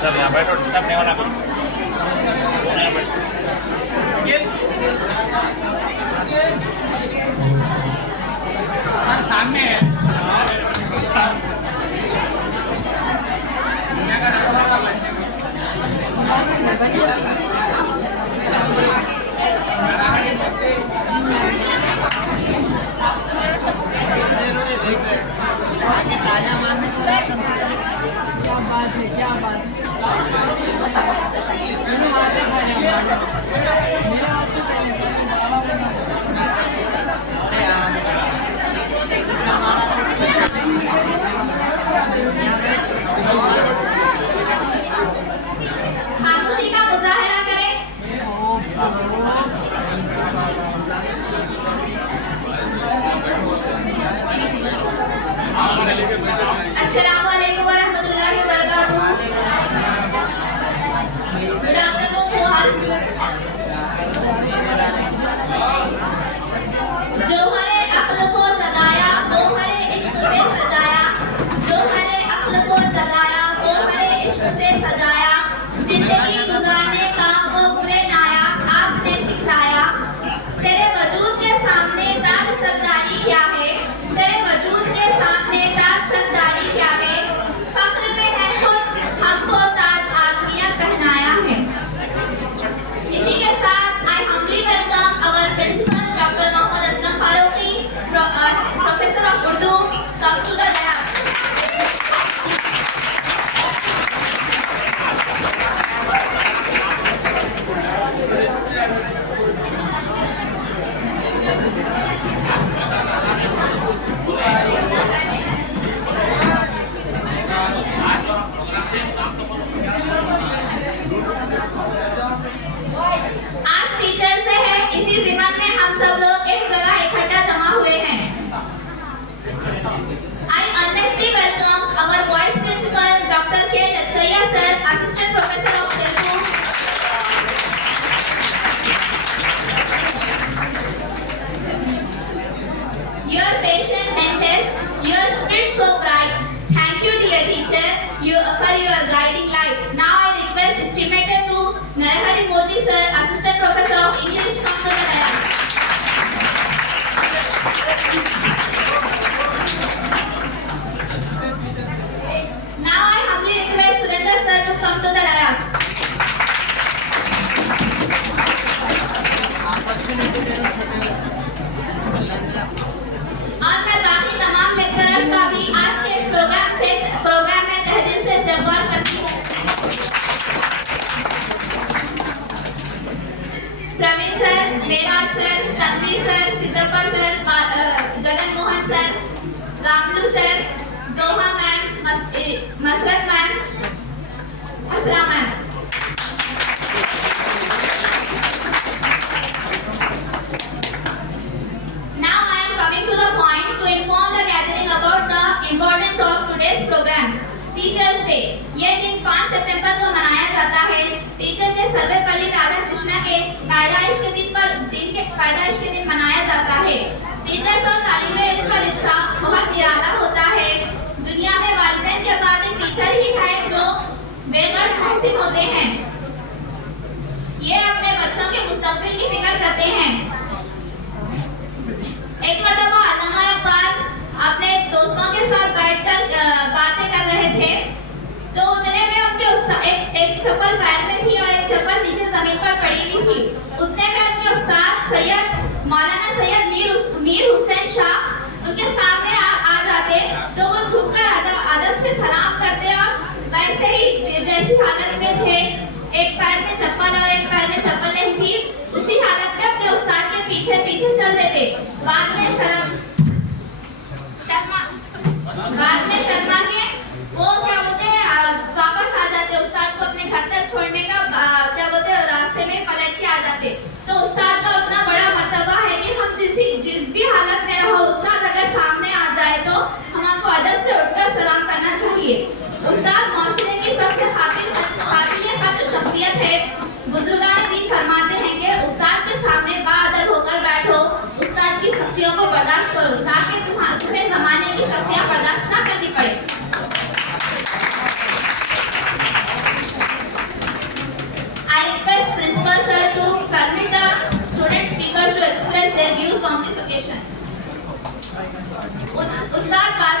सब यहाँ बैठो, सब नहीं होना यहाँ बैठो। सामने है। क्या बात है, क्या बात है। मेरे हाथ से खामोशी का मुजाहरा करें। अस्सलामु अलैकुम व रहमतुल्लाहि व बरकातुहू। Good afternoon to all. जोहरे अक्ल को जगाया, गोहरे इश्क से सजाया। जोहरे अक्ल को जगाया, गोहरे इश्क से सजाया। जिंदगी गुजारने का वो बुरे नाया आपने सिखलाया। तेरे वजूद के सामने ताज सरदारी क्या है? तेरे वजूद के सामने ताज सरदारी क्या है? फख्र में है खुद हमको ताज आलमियत पहनाया है। इसी के साथ I humbly welcome our principal doctor Mohammad Aslam Farooqui, professor of Urdu, doctor Dayal. आज टीचर से है, इसी ज़िमन में हम सब लोग एक जगह इकट्ठा जमा हुए हैं। I earnestly welcome our vice principal Dr. K. Latsaiya sir, assistant professor of Telugu. Your patience endless, your spirit so bright. Thank you, dear teacher, for your guiding light. Now I request estimated to Narahari Murthy sir, assistant professor of English, come to the dais. Now I humbly request Surendra sir to come to the dais. और मैं बाकी तमाम lecturers का भी आज के इस programme में तहे दिल से इस्तकबाल करती हूँ। Praveen sir, Meraj sir, Tanveer sir, Siddappa sir, Jagan Mohan sir, Ramulu sir, Zoha ma'am, Musarrat ma'am, Asra ma'am. Now I am coming to the point to inform the gathering about the importance of today's program. Teachers Day. यह दिन 5 सितंबर को मनाया जाता है। टीचर डे सर्वपल्ली राधाकृष्ण के पैदाइश के दिन मनाया जाता है। टीचर्स और तालिबे इल्म का रिश्ता बहुत निराला होता है। दुनिया में वालिदैन के बाद एक टीचर ही है जो बेगर्ज मोहसिन होते हैं। ये अपने बच्चों के मुस्तकबिल की फिक्र करते हैं। एक मर्तबा अल्लामा इकबाल अपने दोस्तों के साथ बैठकर बातें कर रहे थे, तो उतने में उनके एक चप्पल पैर में थी और एक चप्पल नीचे जमीन पर पड़ी हुई थी। उतने में उनके उस्ताद मौलाना सैयद मीर हुसैन शाह उनके सामने आ जाते, तो वो झुककर अदब से सलाम करते और वैसे ही जैसी हालत में थे, एक पैर में चप्पल और एक पैर में चप्पल नहीं थी, उसी हालत में अपने उस्ताद के पीछे पीछे चल देते। बाद में शर्मा के वो क्या बोलते हैं वापस आ जाते, उस्ताद को अपने घर तक छोड़ने का क्या बोलते हैं रास्ते में पलट के आ जाते। तो उस्ताद का उतना बड़ा मर्तबा है कि हम जिस भी हालत में रहो, उस्ताद अगर सामने आ जाए तो हमको अदब से उठकर सलाम करना चाहिए। उस्ताद माशरे की सबसे काबिल कद्र शख्सियत है। बुजुर्गान दीन फरमाते हैं कि उस्ताद के सामने बाअदब होकर बैठो, उस्ताद की सख्तियों को बर्दाश्त करो ताकि तुम्हें ज़माने की सख्तियाँ बर्दाश्त ना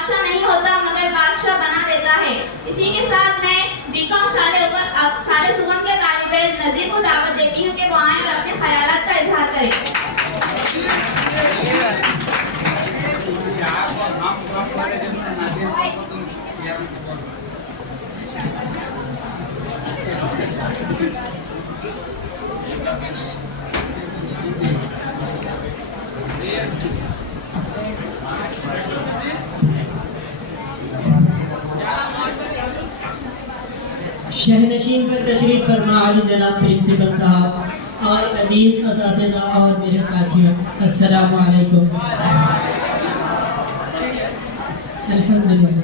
बादशाह नहीं होता मगर बादशाह बना देता है। इसी के साथ मैं बीकॉम साले सुगम के तालिबे नज़ीर को दावत देती हूँ कि वो आएँ और अपने ख्यालात का इजहार करें। शहनशीन पर तशरीफ फरमा आली जनाब प्रिंसिपल साहब और अजीज असातिज़ा और मेरे साथियों, अस्सलामु अलैकुम। अल्हम्दुलिल्लाह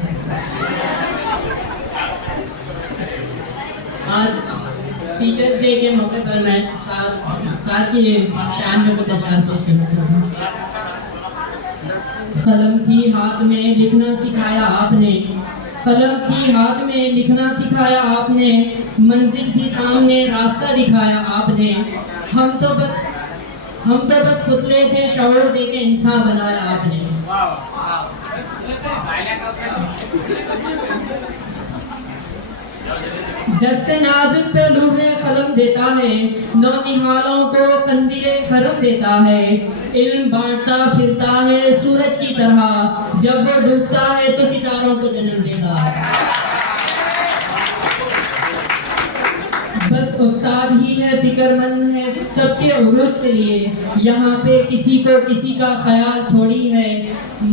आज टीचर्स डे के मौके पर मैं साथ की शान में कुछ अशआर पेश करना चाहता हूँ। कलम थी हाथ में लिखना सिखाया आपने, कलम थी हाथ में लिखना सिखाया आपने, मंजिल थी सामने रास्ता दिखाया आपने। हम तो बस पुतले थे, शऊर देके इंसान बनाया आपने। दस्ते नाजुक पे लूहे कलम देता है, नौनिहालों को कंदीले हरम देता है। इल्म बांटता फिरता है सूरज की तरह, जब वो डूबता है तो सितारों को जन्म देता है। बस उस्ताद ही है फिक्रमंद है सबके उरूज के लिए, यहाँ पे किसी को किसी का ख्याल थोड़ी है।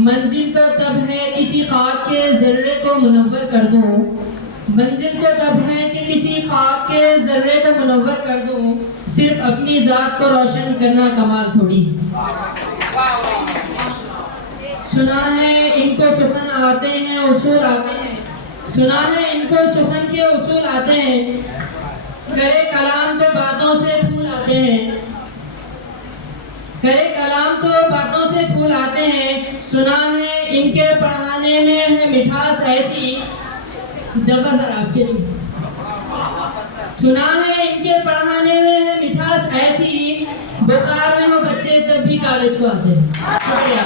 मंजिल तो तब है किसी खाक के जर्रे को मुनव्वर कर दूं, मंजिल तो तब है कि किसी खाक के जर्रे को मुनव्वर कर दूं, सिर्फ अपनी जात को रोशन करना कमाल थोड़ी। सुना है इनको सुखन आते हैं उसूल आते हैं, सुना है इनको सुखन के उसूल आते हैं। करे कलाम तो बातों से फूल आते हैं, करे कलाम तो बातों से फूल आते हैं। सुना है इनके पढ़ाने में है मिठास ऐसी, दफा सर आपके लिए। सुना है इनके पढ़ाने में है मिठास ऐसी, बुखार में वो बच्चे तब भी कॉलेज को आते हैं। शुक्रिया।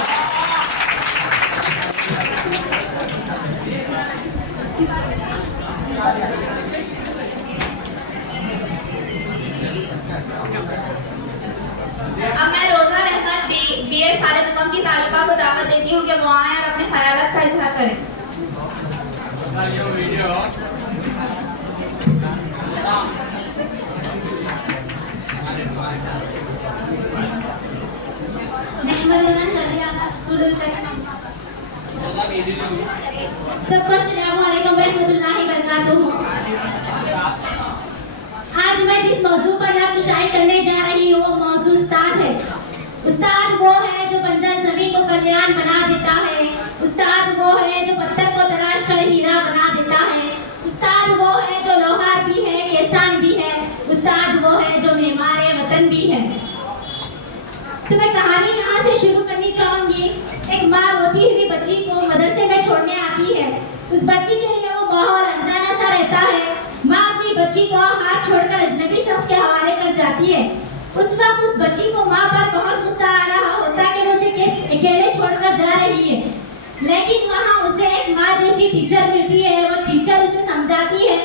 अब मैं रोजा रहमत बीए साले दुगम की तालिबा को दावत देती हूँ कि वो आएँ और अपने ख्यालात का इजहार करें। सबको अस्सलामु अलैकुम रहमतुल्लाहि व बरकातुहू। आज मैं जिस मौजू पर लाकुशाई करने जा रही हूँ वो मौजू उस्ताद है। उस्ताद वो है जो बंजर ज़मीन को कल्याण बना देता है। उस्ताद वो है जो पत्थर को तराश कर हीरा बना देता है। उस्ताद वो है जो लोहार भी है, किसान भी है। उस्ताद वो है जो मेमारे वतन भी है। तो मैं कहानी यहाँ से शुरू करनी चाहूँगी। एक माँ रोती हुई बच्ची को मदरसे में छोड़ने आती है। उस बच्ची के लिए वो माहौल अनजाना सा रहता है। माँ अपनी बच्ची को हाथ छोड़कर अजनबी शख्स के हवाले कर जाती है। उस वक्त उस बच्ची को माँ पर बहुत गुस्सा आ रहा होता है कि वो उसे अकेले छोड़कर जा रही है, लेकिन वहाँ उसे एक माँ जैसी टीचर मिलती है। वो टीचर उसे समझाती है,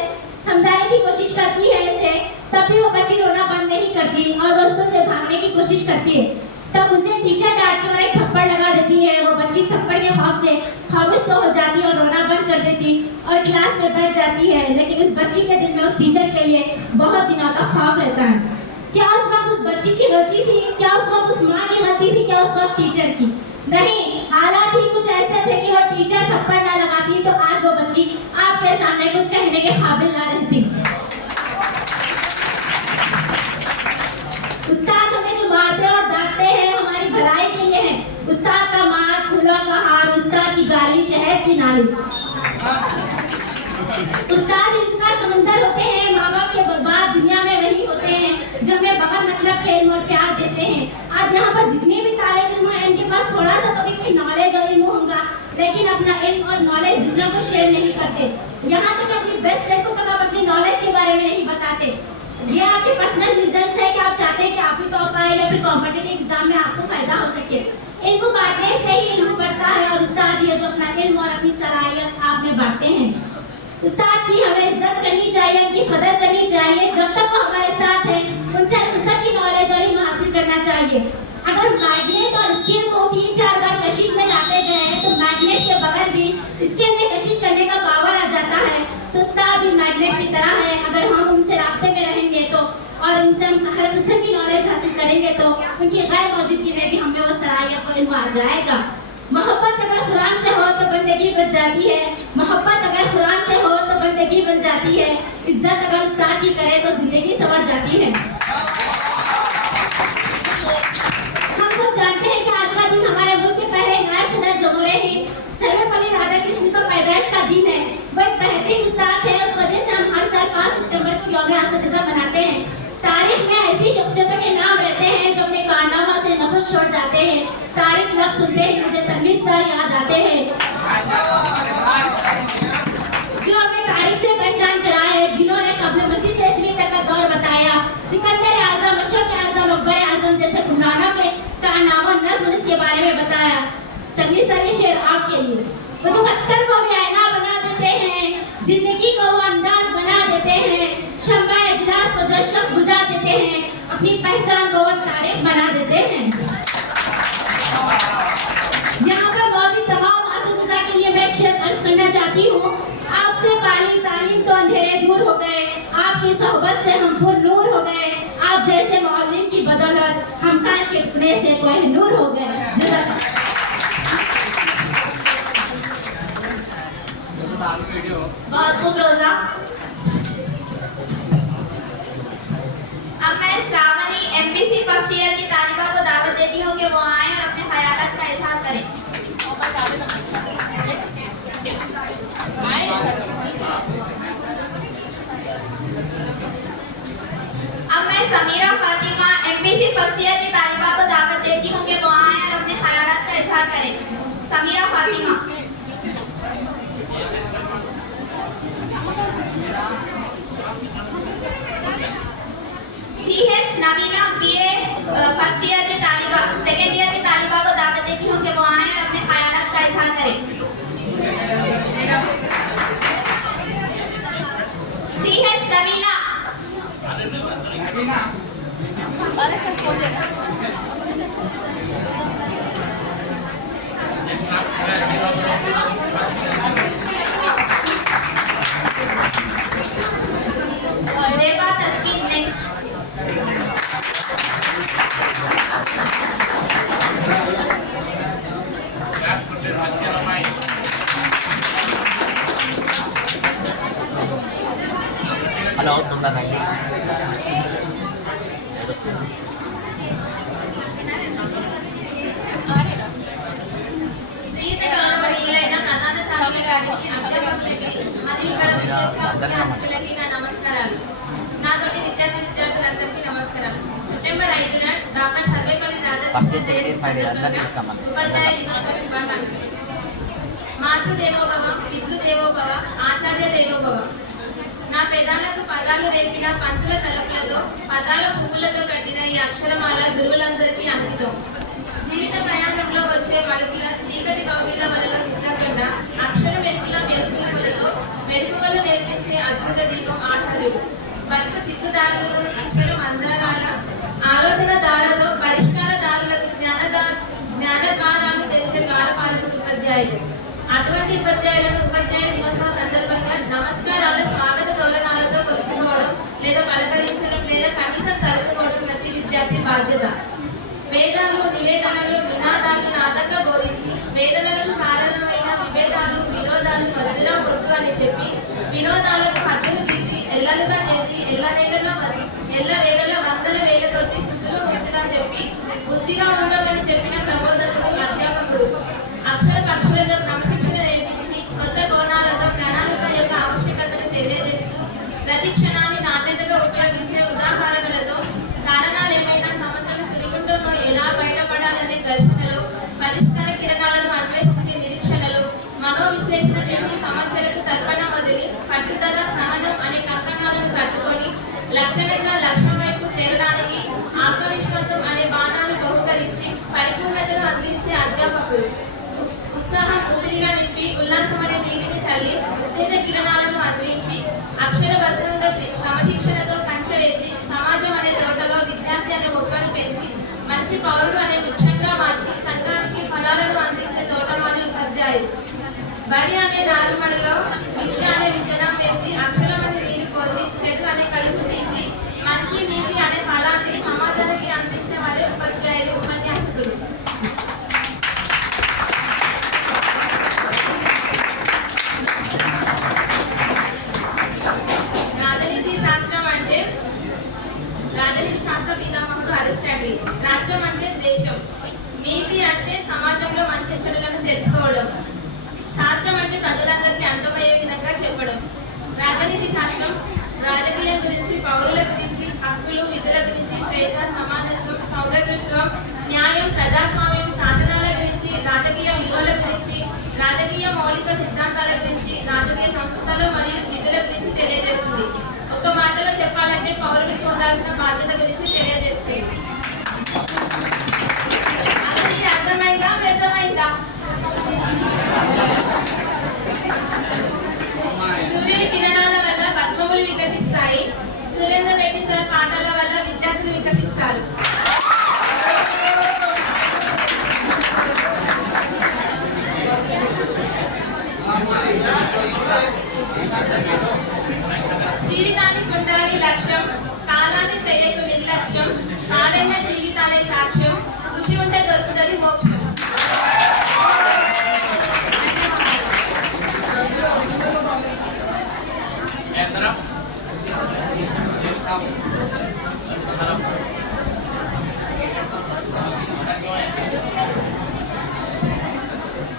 समझाने की कोशिश करती है उसे, तब भी वो बच्ची रोना बंद नहीं करती और वो उसको से भागने की कोशिश करती है। तब उसे टीचर डांट के और एक थप्पड़ लगा देती है। वो बच्ची थप्पड़ के खौफ से खामोश तो हो जाती है और रोना बंद कर देती और क्लास में बैठ जाती है। लेकिन उस बच्ची के दिल में उस टीचर के लिए बहुत दिनों का खौफ रहता है। क्या उस वक्त उस बच्ची की गलती थी? क्या उस वक्त उस माँ की गलती थी? क्या उस वक्त टीचर की? नहीं, हालात ही कुछ ऐसे थे कि वो टीचर थप्पड़ ना लगाती तो आज वो बच्ची आपके सामने कुछ कहने के काबिल ना रहती। उस्ताद हमें जो मारते और डांटते हैं हमारी भलाई के लिए है। उस्ताद का मार फूलों का हार, उस्ताद की गाली शहद की नाली। उस्ताद इतना समंदर होते हैं, माँ बाप के बाद दुनिया में वही होते हैं जो हमें बगैर मतलब के इल्म और प्यार देते हैं। आज यहाँ पर जितने भी तालिब इल्म हैं इनके पास थोड़ा सा तो भी कोई नॉलेज और इल्म होगा, लेकिन अपना इल्म और नॉलेज दूसरों को शेयर नहीं करते। यहाँ तक अपनी बेस्ट फ्रेंड को तक आप अपनी नॉलेज के बारे में नहीं बताते। ये आपके पर्सनल रिजल्ट्स है कि आप चाहते हैं कि आप भी टॉप आए या फिर कॉम्पिटिटिव एग्जाम में आपको फायदा हो सके। इल्म बांटने से ही इल्म बढ़ता है और उस्ताद ये जो अपना इल्म और अपनी उस्ताद की हमें इज्जत करनी चाहिए, उनकी कदर करनी चाहिए। जब तक वो हमारे साथ है उनसे सबकी नॉलेज और इल्म हासिल करना चाहिए। अगर मैग्नेट और स्केल को 3-4 बार कशिश में लाते गए तो मैग्नेट के बगैर भी स्केल में कशिश करने का पावर आ जाता है। तो उस्ताद भी मैग्नेट की तरह है। अगर हम उनसे रास्ते में रहेंगे तो और उनसे हम हर किस्म की नॉलेज हासिल करेंगे तो उनकी गैर मौजूदगी में भी हमें वो सलाहियत और इल्म आ जाएगा। मोहब्बत अगर कुरान से हो तो बंदगी बन जाती है, मोहब्बत अगर कुरान से हो तो बंदगी बन जाती है, इज्जत अगर उस्ताद की करे तो जिंदगी संवर जाती है। हम सब जानते हैं कि आज का दिन हमारे मुल्क के पहले नायब सदर जमहूरिया हिंद सर्वपल्ली राधाकृष्णन का पैदाइश का दिन है। वह एक बेहतरीन उस्ताद है, उस वजह से हम हर साल 5 सितंबर को यौम असातिज़ा मनाते हैं। तारीख में ऐसी शख्सियतों के नाम रहते हैं जो अपने कारनामा से नक्श छोड़ जाते हैं। तारीख लफ्ज़ सुनते ही मुझे तनवीर सर याद आते हैं जो अपने तारीख से पहचान कराए हैं, जिन्होंने क़ब्ल मसीह से ईस्वी तक का दौर बताया। सिकंदर आज़म, अशोक आज़म, अकबर आज़म जैसे हुक्मरानों के कारनामा नज़्म इसके बारे में बताया। तनवीर सर ये शेर आपके लिए। वो जो पत्थर को भी आईना बना देते हैं, जिंदगी को वो अंदाज बना देते हैं, शम्मा इजलास को जो शख्स बुझा देते हैं, अपनी पहचान को वो तारीफ बना देते हैं। यहाँ पर मौजूद तमाम असातिज़ा के लिए मैं एक शेर अर्ज करना चाहती हूँ। आपसे पाली तालीम तो अंधेरे दूर हो गए, आपकी सोहबत से हम पुर नूर हो गए, आप जैसे मौलिम की बदौलत हम काश के टुकड़े से कोई नूर हो गए। बहुत खूब रोजा। अब मैं श्रावणी MPC फर्स्ट ईयर की तालिबा को दावत देती हूँ कि वो आए और अपने ख्यालात का इजहार करें। अब मैं Sameera Fatima MPC first year की तालिबा को दावत देती हूँ कि वो आए और अपने ख्यालात का इजहार करें। समीरा फातिमा। CH नवीना BA फर्स्ट ईयर की तालिबा सेकंड ईयर की तालिबा को दावत देती हूँ कि वो आए और अपने ख्यालात का इजहार करें। CH नवीना। ज़ेबा तस्कीन नेक्स्ट। Halo, tunggu lagi. నమస్కారాలు. నాతోటి విద్యార్థులందరికీ నమస్కారాలు. సెప్టెంబర్ 5న డాక్టర్ సర్వేపల్లి రాధాకృష్ణన్ ఉపాధ్యాయ దినోత్సవ శుభాకాంక్షలు. మాతృదేవోభవ, పితృదేవోభవ, ఆచార్య దేవోభవ. నా పెదాలకు పదాలు రేపిన పంతుల తలుపులతో, పదాల పువ్వులతో కట్టిన ఈ అక్షరమాల గురువులందరికీ అంకితం. జీవిత ప్రయాణంలో వచ్చే మలుపుల చీకటి కౌగిల వలలో చిత్రకుండా అక్షర మెరుపులను నేర్పించే అద్భుత దీపం ఆచార్యుడు. బతుకు చిక్కుదారులు, అక్షర మందారాల ఆలోచన దారులతో పరిష్కార దారులకు జ్ఞానద్వారాలు తెచ్చే ద్వారపాలకుడు ఉపాధ్యాయులు. అటువంటి ఉపాధ్యాయులను ఉపాధ్యాయ దినోత్సవ సందర్భంగా నమస్కారాల స్వాగత తోరణాలతో కొలుచుకోవడం లేదా పలకరించడం లేదా కనీసం తలుచుకోవడం ప్రతి విద్యార్థి బాధ్యత. వేదాలు, నివేదనలు, నినాదాలు నాదంగా బోధించి వేదనలకు కారణమైన విభేదాలు, వినోదాలు మొదటిలో వద్దు అని చెప్పి వినోదాలకు హద్దులు తీసి ఎల్లలుగా చేసి ఎల్ల వేళలో వందల వేల కొద్ది శుద్ధులు ముద్దుగా చెప్పి బుద్ధిగా ఉండమని చెప్పిన ప్రబోధకుడు అధ్యాపకుడు. అక్షర పక్షులతో క్రమశిక్షణ నేర్పించి కొత్త కోణాలతో ప్రణాళిక యొక్క ఆవశ్యకతను తెలియజేస్తూ ప్రతి క్షణాన్ని నాణ్యతగా ఉపయోగించే ఉదాహరణలతో కారణాలు ఏమైనా సమస్యలు సుడిగుండంలో ఎలా బయటపడాలనే ఘర్షణలు, పరిష్కార కిరణాలను అన్వేషించే నిరీక్షణలు, మనోవిశ్లేషణ చేసి సమస్యలకు తర్పణ వదిలి పట్టుదల, సహనం అనే కంకణాలను కట్టుకొని లక్ష్యం వైపు చేరడానికి ఆత్మవిశ్వాసం అనే బాణాన్ని బహుకరించి పరిపూర్ణ పౌరులు అనే వృక్షంగా మార్చి సంఘానికి ఫలాలను అందించే తోటమాలి ఉపాధ్యాయులు. బడి అనే నారుమడిలో విద్య అనే విత్తనం వేసి అక్షరం అనే నీరు పోసి చెడు అనే కలుపు తీసి మంచి నీతి అనే ఫలాన్ని సమాజానికి అందించే వారే ఉపాధ్యాయులు, ఉపన్యాసకులు. రాజనీతి శాస్త్రం అంటే రాజనీతి శాస్త్ర పితామహుడు అరిస్టాటిల్. రాజ్యం అంటే దేశం, నీతి అంటే సమాజంలో మంచి చెడులను తెలుసుకోవడం, శాస్త్రం అంటే ప్రజలందరికీ అర్థమయ్యే విధంగా చెప్పడం. రాజనీతి శాస్త్రం రాజకీయం గురించి, పౌరుల గురించి, హక్కులు విధుల గురించి, స్వేచ్ఛ, సమానత్వం, సౌభ్రతత్వం, న్యాయం, ప్రజాస్వామ్యం, శాసనాల గురించి, రాజకీయ విలువల గురించి, రాజకీయ మౌలిక సిద్ధాంతాల గురించి, రాజకీయ సంస్థలు మరియు విధుల గురించి తెలియజేస్తుంది. ఒక మాటలో చెప్పాలంటే పౌరునికి ఉండాల్సిన బాధ్యత గురించి తెలియజేస్తుంది. అందరికీ అర్థమైందా, వ్యర్థమైందా? సూర్యుని కిరణాల వల్ల పద్మములు వికసిస్తాయి. సురేందర్ రెడ్డి సార్ పాటల వల్ల విద్యార్థులు వికసిస్తారు. జీవితానికి ఉండాలి లక్ష్యం, కాలాన్ని చేయకు నిర్లక్ష్యం, పాడైన జీవితాలే సాక్ష్యం, కృషి ఉంటే దొరుకుతుంది మోక్షం.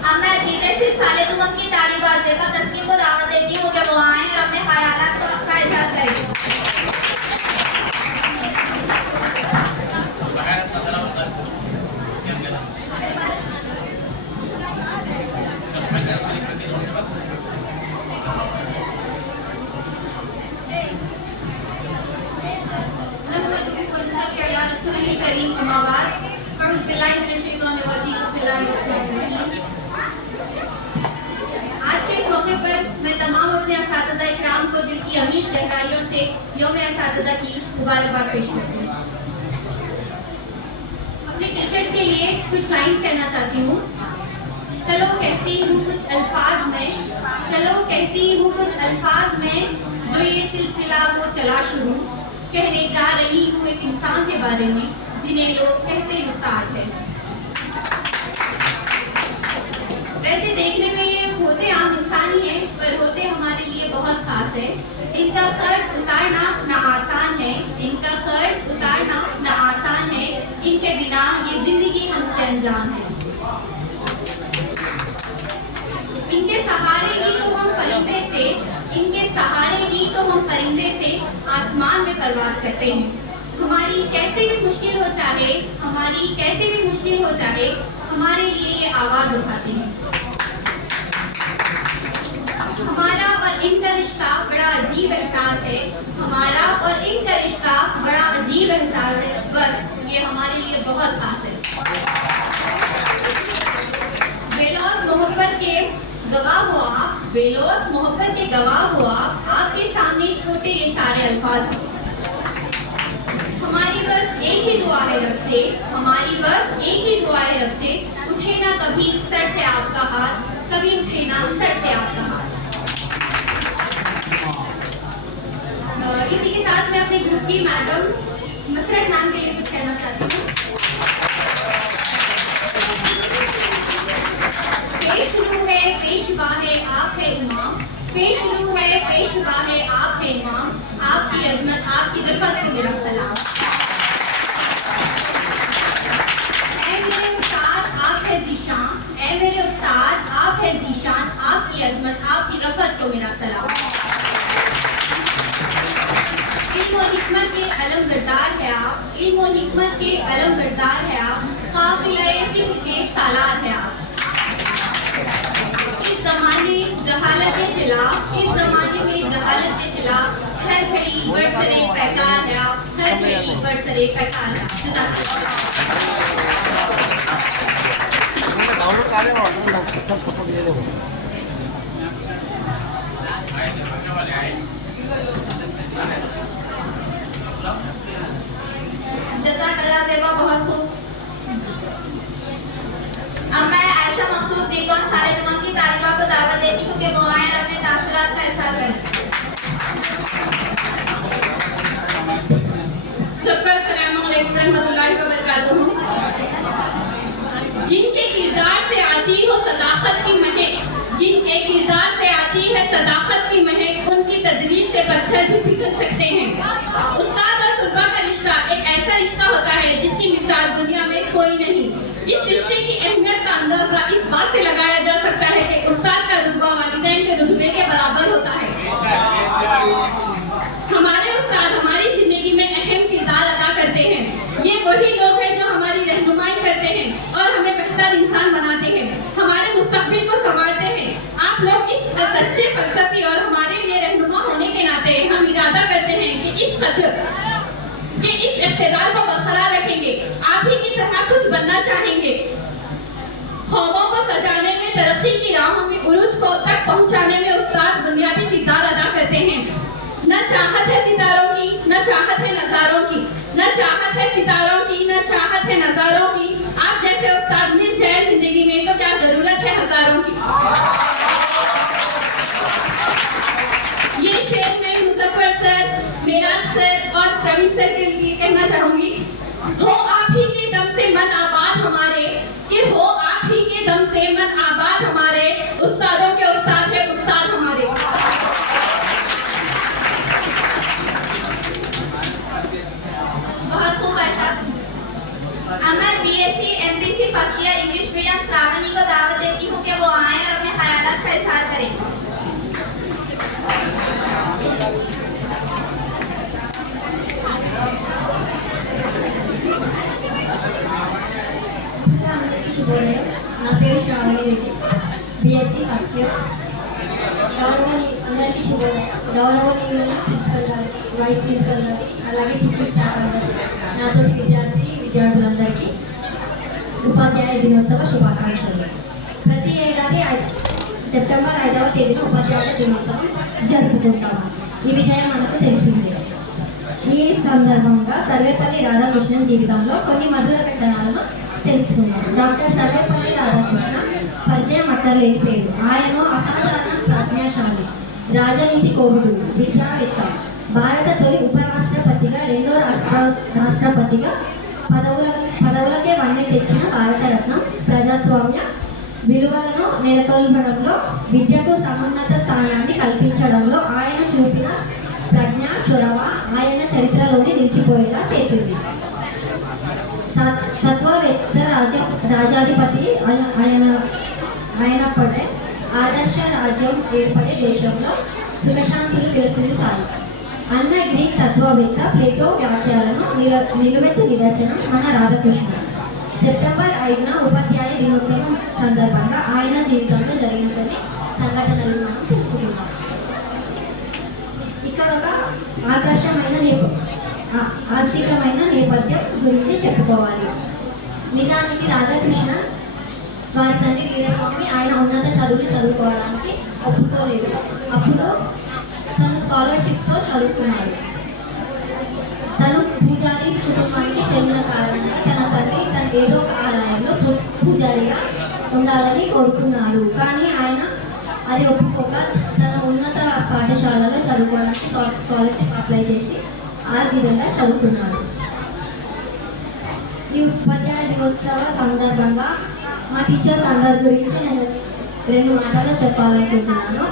अब मैं टीचर से साले दुगम की ताली बाजे पर तस्कीन को दावत देती हूँ कि वो आए और अपने ख्यालात का इजहार करें। आज के इस मौके पर मैं तमाम अपने असातिज़ा इकराम को दिल की अमीर गहराइयों से यौम असातिज़ा की मुबारकबाद पेश करती हूँ। अपने टीचर्स के लिए कुछ लाइंस कहना चाहती हूँ। चलो कहती हूँ कुछ अल्फाज में, चलो कहती हूँ कुछ अल्फाज में, जो ये सिलसिला वो चला शुरू, कहने जा रही हूँ एक इंसान के बारे में जिन्हें लोग कहते हैं उस्ताद है। वैसे देखने में ये होते आम इंसान ही हैं, पर होते हमारे लिए बहुत खास है। इनका कर्ज उतारना ना आसान है, इनका कर्ज उतारना ना आसान है, इनके बिना ये जिंदगी हमसे अनजान है। इनके सहारे ही तो हम परिंदे से, इनके सहारे ही तो हम परिंदे से आसमान में परवाज करते हैं। हमारी कैसे भी मुश्किल हो चाहे, हमारी कैसे भी मुश्किल हो चाहे, हमारे लिए ये आवाज उठाती है। हमारा और इनका रिश्ता बड़ा अजीब एहसास है, हमारा और इनका रिश्ता बड़ा अजीब एहसास है, बस ये हमारे लिए बहुत खास है। बेलौस मोहब्बत के गवाह हो आप, बेलौस मोहब्बत के गवाह हो आप, आपके सामने छोटे ये सारे अल्फाज हैं। हमारी बस एक ही दुआ है रब से, हमारी बस एक ही दुआ है रब से, उठे ना कभी सर से आपका हाथ, कभी उठे ना सर से आपका हाथ। इसी के साथ मैं अपने ग्रुप की मैडम मसरत मैम के लिए कुछ कहना चाहती हूँ। पेशरू है पेशवा है आप है इमाम, पेशरू है पेशवा है आप है इमाम, आपकी अजमत आपकी रिफत को मेरा सलाम। ऐ मेरे उस्ताद आप है ज़ीशान, ऐ मेरे उस्ताद आप है ज़ीशान, आपकी अजमत आपकी रिफत को मेरा सलाम। इल्म और हिकमत के अलमबरदार है आप, इल्म और हिकमत के अलमबरदार है आप, काफिले फिक्र के सालार है आप। इस ज़माने जहालत के खिलाफ, इस ज़माने में जहालत के खिलाफ हर घड़ी बरसरे पैकार है आप, हर घड़ी बरसरे पैकार है आप। सिस्टम सपोर्ट दे दो। जज़ाकल्लाह ज़ेबा, बहुत खूब। किरदार से आती है सदाकत की महक, उनकी तदरीस से पत्थर भी पिघल सकते हैं। उस्ताद और तुलबा का रिश्ता एक ऐसा रिश्ता होता है जिसकी मिसाल दुनिया में कोई नहीं। इस रिश्ते की अहमियत का अंदाजा इस बात से लगाया जा सकता है कि उस्ताद का रुतबा वालिदैन के रुतबे के बराबर होता है। हमारे उस्ताद हमारी जिंदगी में अहम किरदार अदा करते हैं। ये वही लोग हैं जो हमारी रहनुमाई करते हैं और हमें बेहतर इंसान बनाते हैं, हमारे मुस्तकबिल को संवारते हैं। आप लोग इस सच्चे फलसफी और हमारे लिए रहनुमा होने के नाते हम इरादा करते हैं कि इस इख्तिदार को बरकरार रखेंगे। आप ही की तरह कुछ बनना चाहेंगे। ख्वाबों को सजाने में, तरक्की की राहों में उरूज को तक पहुंचाने में उस्ताद बुनियादी किरदार अदा करते हैं। न चाहत है सितारों की, न चाहत है नजारों की, न चाहत है सितारों की, न चाहत है नजारों की। आप जैसे उस्ताद मिल जाए जिंदगी में तो क्या जरूरत है हजारों की। ये शेर मैं मुजफ्फर सर, मेराज सर और प्रवीण सर के लिए कहना चाहूंगी। हो आप ही के दम से मन आबाद हमारे, कि हो आप ही के दम से मन आबाद हमारे। उस्तादों के उस्ताद है उस्ताद हमारे। बहुत खूब आशा। अमर BSc MPC first year English medium Shravani को दावत देती हूँ कि वो आए और अपने ख्यालात का इजहार करें। నా పేరు Sravani Reddy, BSc first year. అందరికీ శుభోదయం. గౌరవనీయులైన ప్రిన్సిపల్ గారికి, వైస్ ప్రిన్సిపల్ గారికి, అలాగే టీచర్ స్టాఫ్ అందరికీ, నాతో విద్యార్థులందరికీ ఉపాధ్యాయ దినోత్సవ శుభాకాంక్షలు. ప్రతి ఏడాది సెప్టెంబర్ 5వ తేదీన ఉపాధ్యాయ దినోత్సవం జరుపుకుంటాము. ఈ విషయం మనకు తెలిసిందే. ఈ సందర్భంగా సర్వేపల్లి రాధాకృష్ణన్ జీవితంలో కొన్ని మధుర ఘటనలను తెలుసుకున్నాం. డాక్టర్ సర్వేపల్లి రాధాకృష్ణ పరిచయం అక్కర్లేని పేరు. ఆయన అసాధారణ ప్రజ్ఞాశాలి, రాజనీతి కోవిదుడు, విద్యావేత్త, భారత తొలి ఉపరాష్ట్రపతిగా, రెండో రాష్ట్రపతిగా పదవులకే వన్నె తెచ్చిన భారతరత్నం, ప్రజాస్వామ్య విలువలను నెలకొల్పడంలో, విద్యకు సమున్నత స్థానాన్ని కల్పించడంలో ఆయన చూపిన ప్రజ్ఞ, చొరవ ఆయన చరిత్రలోనే నిలిచిపోయేలా చేసింది. తత్వవేత్త, రాజాధిపతి అయినప్పుడే ఆదర్శ రాజ్యం ఏర్పడే దేశంలో సుఖశాంతులు విలసిల్లుతాయి అన్న గ్రీక్ తత్వవేత్త ప్లేటో వ్యాఖ్యలను నిలువెత్తు నిదర్శనం మన రాధాకృష్ణ. సెప్టెంబర్ 5న ఉపాధ్యాయ దినోత్సవం సందర్భంగా ఆయన జీవితంలో జరిగిన కొన్ని సంఘటనలు మనం తెలుసుకుందాం. ఇక్కడ ఒక ఆస్తికమైన నేపథ్యం గురించి చెప్పుకోవాలి. నిజానికి రాధాకృష్ణ వారి తండ్రి వీరస్వామి ఆయన ఉన్నత చదువులు చదువుకోవడానికి ఒప్పుకోలేదు. అప్పుడు తను స్కాలర్షిప్తో చదువుకున్నాడు. తను పూజారి కుటుంబానికి చెందిన కారణంగా తన తండ్రి తన ఏదో ఒక ఆలయంలో పూజారిగా ఉండాలని కోరుకున్నాడు. కానీ ఆయన అది ఒప్పుకోక తన ఉన్నత పాఠశాలలో చదువుకోవడానికి స్కాలర్షిప్ అప్లై చేసి ఆ విధంగా చదువుకున్నాడు. ఈ ఉపాధ్యాయ దినోత్సవ సందర్భంగా మా టీచర్స్ అందరి గురించి నేను 2 మాటలు చెప్పాలనుకుంటున్నాను.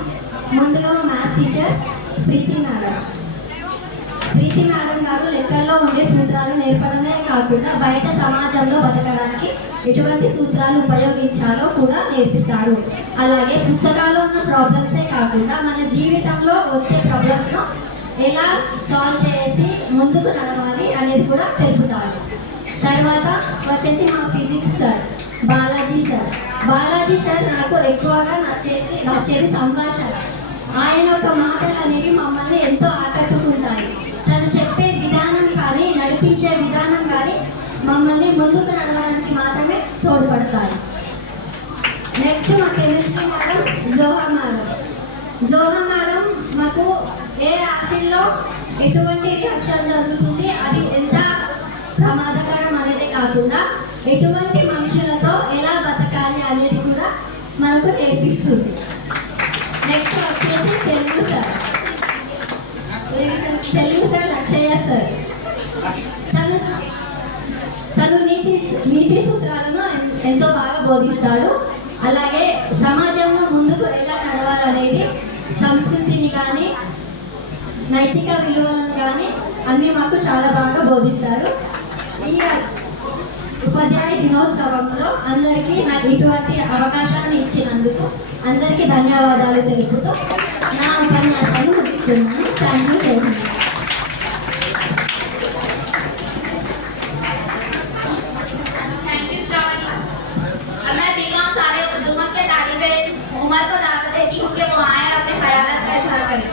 ముందుగా మా మ్యాథ్స్ టీచర్ ప్రీతి మేడం. ప్రీతి మేడం గారు లెక్కల్లో ఉండే సూత్రాలు నేర్పడమే కాకుండా బయట సమాజంలో బతకడానికి ఎటువంటి సూత్రాలు ఉపయోగించాలో కూడా నేర్పిస్తారు. అలాగే పుస్తకాల్లో ఉన్న ప్రాబ్లమ్సే కాకుండా మన జీవితంలో వచ్చే ప్రాబ్లమ్స్ను ఎలా సాల్వ్ చేసి ముందుకు నడవాలి అనేది కూడా తెలుపుతారు. తర్వాత వచ్చేసి మా ఫిజిక్స్ సార్ బాలాజీ సార్ నాకు ఎక్కువగా నచ్చేది సంభాషణ. ఆయన ఒక మాటలు అనేవి మమ్మల్ని ఎంతో ఆకట్టుకుంటాయి. తను చెప్పే విధానం కానీ, నడిపించే విధానం కానీ మమ్మల్ని ముందుకు నడవడానికి మాత్రమే తోడ్పడతాయి. నెక్స్ట్ మా కెమిస్ట్రీ మేడం జోహా మేడం మాకు ఏ యాసిడ్లో ఎటువంటి రియాక్షన్ జరుగుతుంది, అది ఎంత ప్రమాదకరం అనేది కాకుండా ఎటువంటి మనుషులతో ఎలా బతకాలి అనేది కూడా మనకు నేర్పిస్తుంది. నెక్స్ట్ వచ్చేసి తెలుగు సార్ అక్షయ సార్. తను నీతి సూత్రాలను ఎంతో బాగా బోధిస్తాడు. అలాగే సమాజంలో ముందుకు ఎలా నడవాలి సంస్కృతిని కానీ నైతిక విలువలను కానీ అన్నీ మాకు చాలా బాగా బోధిస్తారు. ఈ ఉపాధ్యాయ దినోత్సవంలో అందరికీ నాకు ఇటువంటి అవకాశాన్ని ఇచ్చినందుకు అందరికీ ధన్యవాదాలు తెలుపుతూ నా ఉపన్యాసాన్ని ముగిస్తున్నాను. Thank you very much. Thank you Shravani. अब मैं बीकॉम सारे उर्दूमत के तालिबे उमर को दावत देती हूँ कि वो आए और अपने ख्यालात का इजहार करें।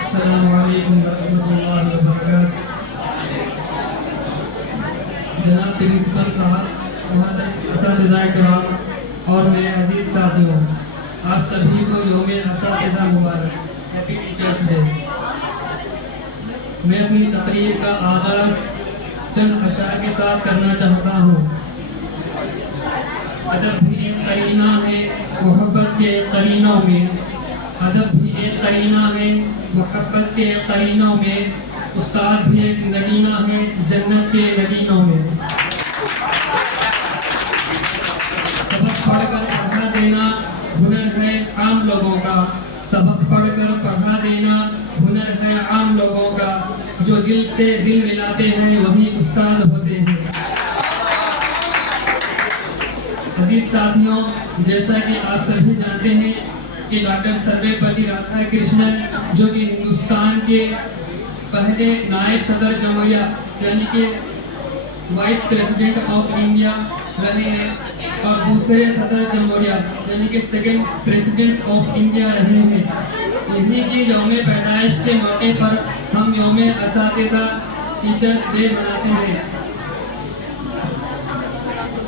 अस्सलामुअलैकुम वरहमतुल्लाहि वबरकातुहू। जनाब प्रिंसिपल साहब, असातिज़ाए किराम और मेरे अजीज साथियों, आप सभी को यौम असातिज़ा मुबारक, हैप्पी टीचर्स डे। मैं अपनी तकरीर का आगाज़ चंद अशार के साथ करना चाहता हूँ। अदब भी एक करीना है मोहब्बत के करीनों में, अदब भी एक करीना है मोहब्बत के करीनों में, उस्ताद भी एक नगीना है जन्नत के नगीनों में। सबक पढ़कर पढ़ा देना हुनर है आम लोगों का, सबक पढ़कर पढ़ा देना हुनर है आम लोगों का, जो दिल से दिल मिलाते हैं वही उस्ताद होते हैं। अजीज साथियों, जैसा कि आप सभी जानते हैं कि डॉक्टर सर्वपल्ली राधाकृष्णन जो कि हिंदुस्तान के पहले नायब सदर जमहूरिया यानी कि वाइस प्रेसिडेंट ऑफ इंडिया रहे हैं और दूसरे सदर जमहूरिया यानी कि सेकंड प्रेसिडेंट ऑफ इंडिया रहे हैं। इन्हीं की यौम पैदाइश के मौके पर हम यौम असातिज़ा टीचर्स डे मनाते हैं।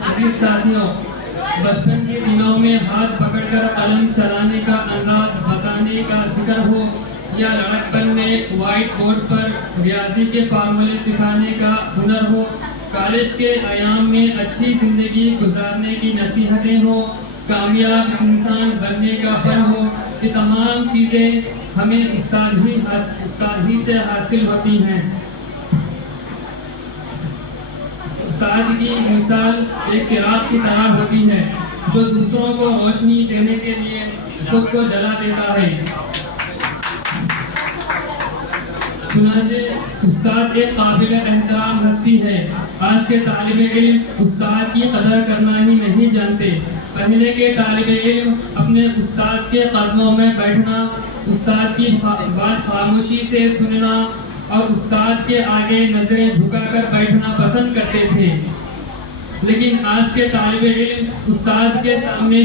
अजीज साथियों, बचपन के दिनों में हाथ पकड़कर कलम चलाने का अंदाज बताने का जिक्र हो या लड़कपन में व्हाइट बोर्ड पर रियाजी के फार्मूले सिखाने का हुनर हो, कॉलेज के अयाम में अच्छी जिंदगी गुजारने की नसीहतें हो, कामयाब इंसान बनने का फन हो, ये तमाम चीज़ें हमें उस्ताद ही से हासिल होती हैं। उस्ताद की मिसाल एक चिराग की तरह होती है जो दूसरों को रोशनी देने के लिए खुद को जला देता है। चुनांचे उस्ताद एक काबिल एहतराम हस्ती है। आज के तालिबे इल्म उस्ताद की कदर करना ही नहीं जानते। पहले के तालिबे इल्म अपने उस्ताद के कदमों में बैठना, उस्ताद की बात खामोशी से सुनना और उस्ताद के आगे नजरें झुकाकर बैठना पसंद करते थे। लेकिन आज के तालिबे इल्म उस्ताद के सामने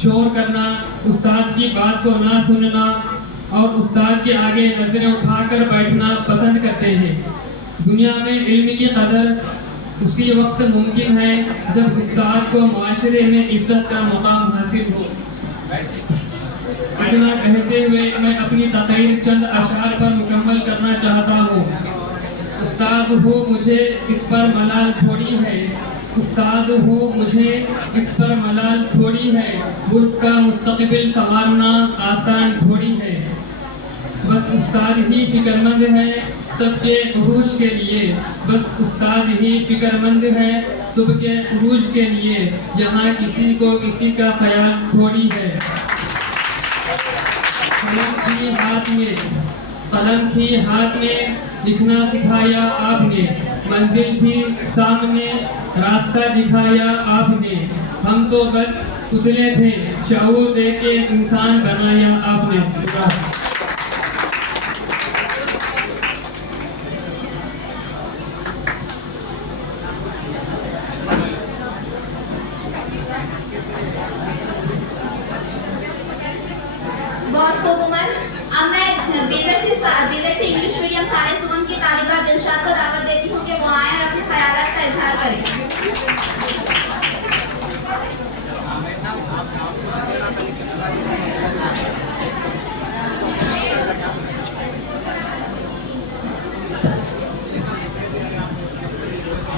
शोर करना, उस्ताद की बात को ना सुनना और उस्ताद के आगे नजरें उठाकर बैठना पसंद करते हैं। दुनिया में इल्म की कदर उसी वक्त मुमकिन है जब उस्ताद को माशरे में इज्जत का मुकाम हासिल हो। इतना कहते हुए मैं अपनी तकरीर चंद अशार पर मुकम्मल करना चाहता हूँ। उस्ताद हो मुझे इस पर मलाल थोड़ी है, उस्ताद हो मुझे इस पर मलाल थोड़ी है, मुल्क का मुस्तकबिल संवारना आसान थोड़ी है। बस उस्ताद ही फिक्रमंद है सबके उरूज के लिए, बस उस्ताद ही फिक्रमंद है सबके उरूज के लिए, यहाँ किसी को किसी का ख्याल थोड़ी है। कलम थी हाथ में लिखना सिखाया आपने, मंजिल थी सामने रास्ता दिखाया आपने, हम तो बस पुतले थे शऊर दे के इंसान बनाया आपने। बहुत खूब उमर। अब मैं बीजर से इंग्लिश मीडियम सारे सुमन की तालिबा दिलशाद को दावत देती हूँ कि वो आए और अपने ख्यालात का इजहार करें।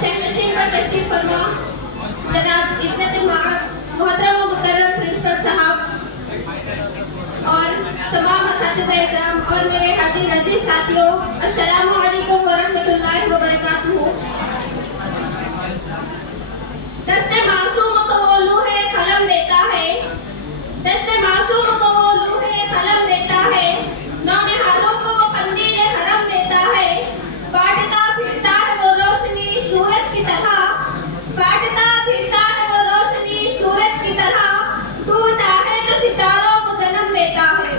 शहनशीन पर तशरीफ फरमा जनाब इज़्ज़त-ए-माब असातिज़ा इकराम और मेरे हाजिर अजीज साथियों, अस्सलामु अलैकुम व रहमतुल्लाहि व बरकातुहू। दस्ते मासूम को वो लूहे कलम देता है, दस्ते मासूम को वो लूहे कलम देता है, नौनिहालों को वो कंदील हरम देता है, बांटता फिरता है वो रोशनी सूरज की तरह, बांटता फिरता है वो रोशनी सूरज की तरह, डूबता है तो सितारों को जन्म देता है।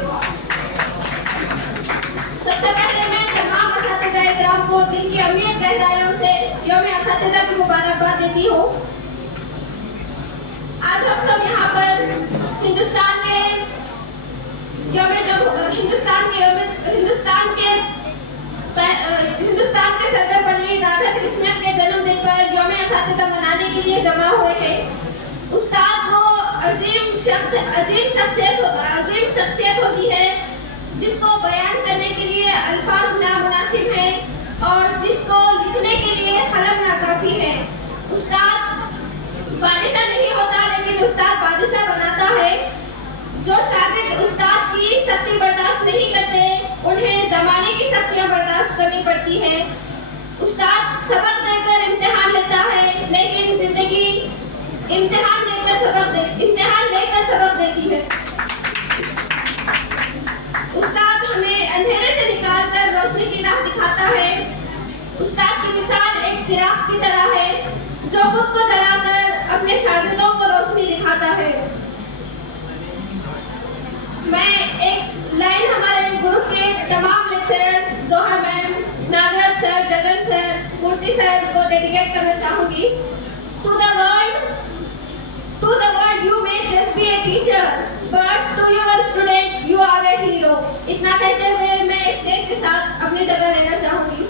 सबसे पहले मैं तमाम असातिज़ा इकराम को दिल की अमीर गहराइयों से यौम असातिज़ा की मुबारकबाद देती हूँ। आज हम सब यहाँ पर हिंदुस्तान के सर्वपल्ली राधाकृष्णन के जन्मदिन पर यौम असातिज़ा मनाने के लिए जमा हुए हैं। उस्ताद वो अजीम शख्सियत होती है जिसको बयान करने के लिए अल्फाज नामुनासिब हैं और जिसको लिखने के लिए कलम नाकाफी है। उस्ताद बादशाह नहीं होता, लेकिन उस्ताद बादशाह बनाता है। जो शागिर्द उस्ताद की सख्ती बर्दाश्त नहीं करते, उन्हें जमाने की सख्तियां बर्दाश्त करनी पड़ती है। उस्ताद सबक देकर इम्तिहान लेता है, लेकिन जिंदगी इम्तिहान लेकर सबक देती है। उस्ताद हमें अंधेरे से निकालकर रोशनी की राह दिखाता है। उस्ताद की मिसाल एक चिराग की तरह है जो खुद को जलाकर अपने शागिर्दों को रोशनी दिखाता है। मैं एक लाइन हमारे ग्रुप के तमाम lecturers Zoha ma'am, Nagaraj sir, Jagan sir, Murthy sir को डेडिकेट करना चाहूंगी। To the world you may just be a teacher, but to your student you are a hero। इतना कहते हुए मैं एक शेर के साथ अपनी जगह लेना चाहूंगी।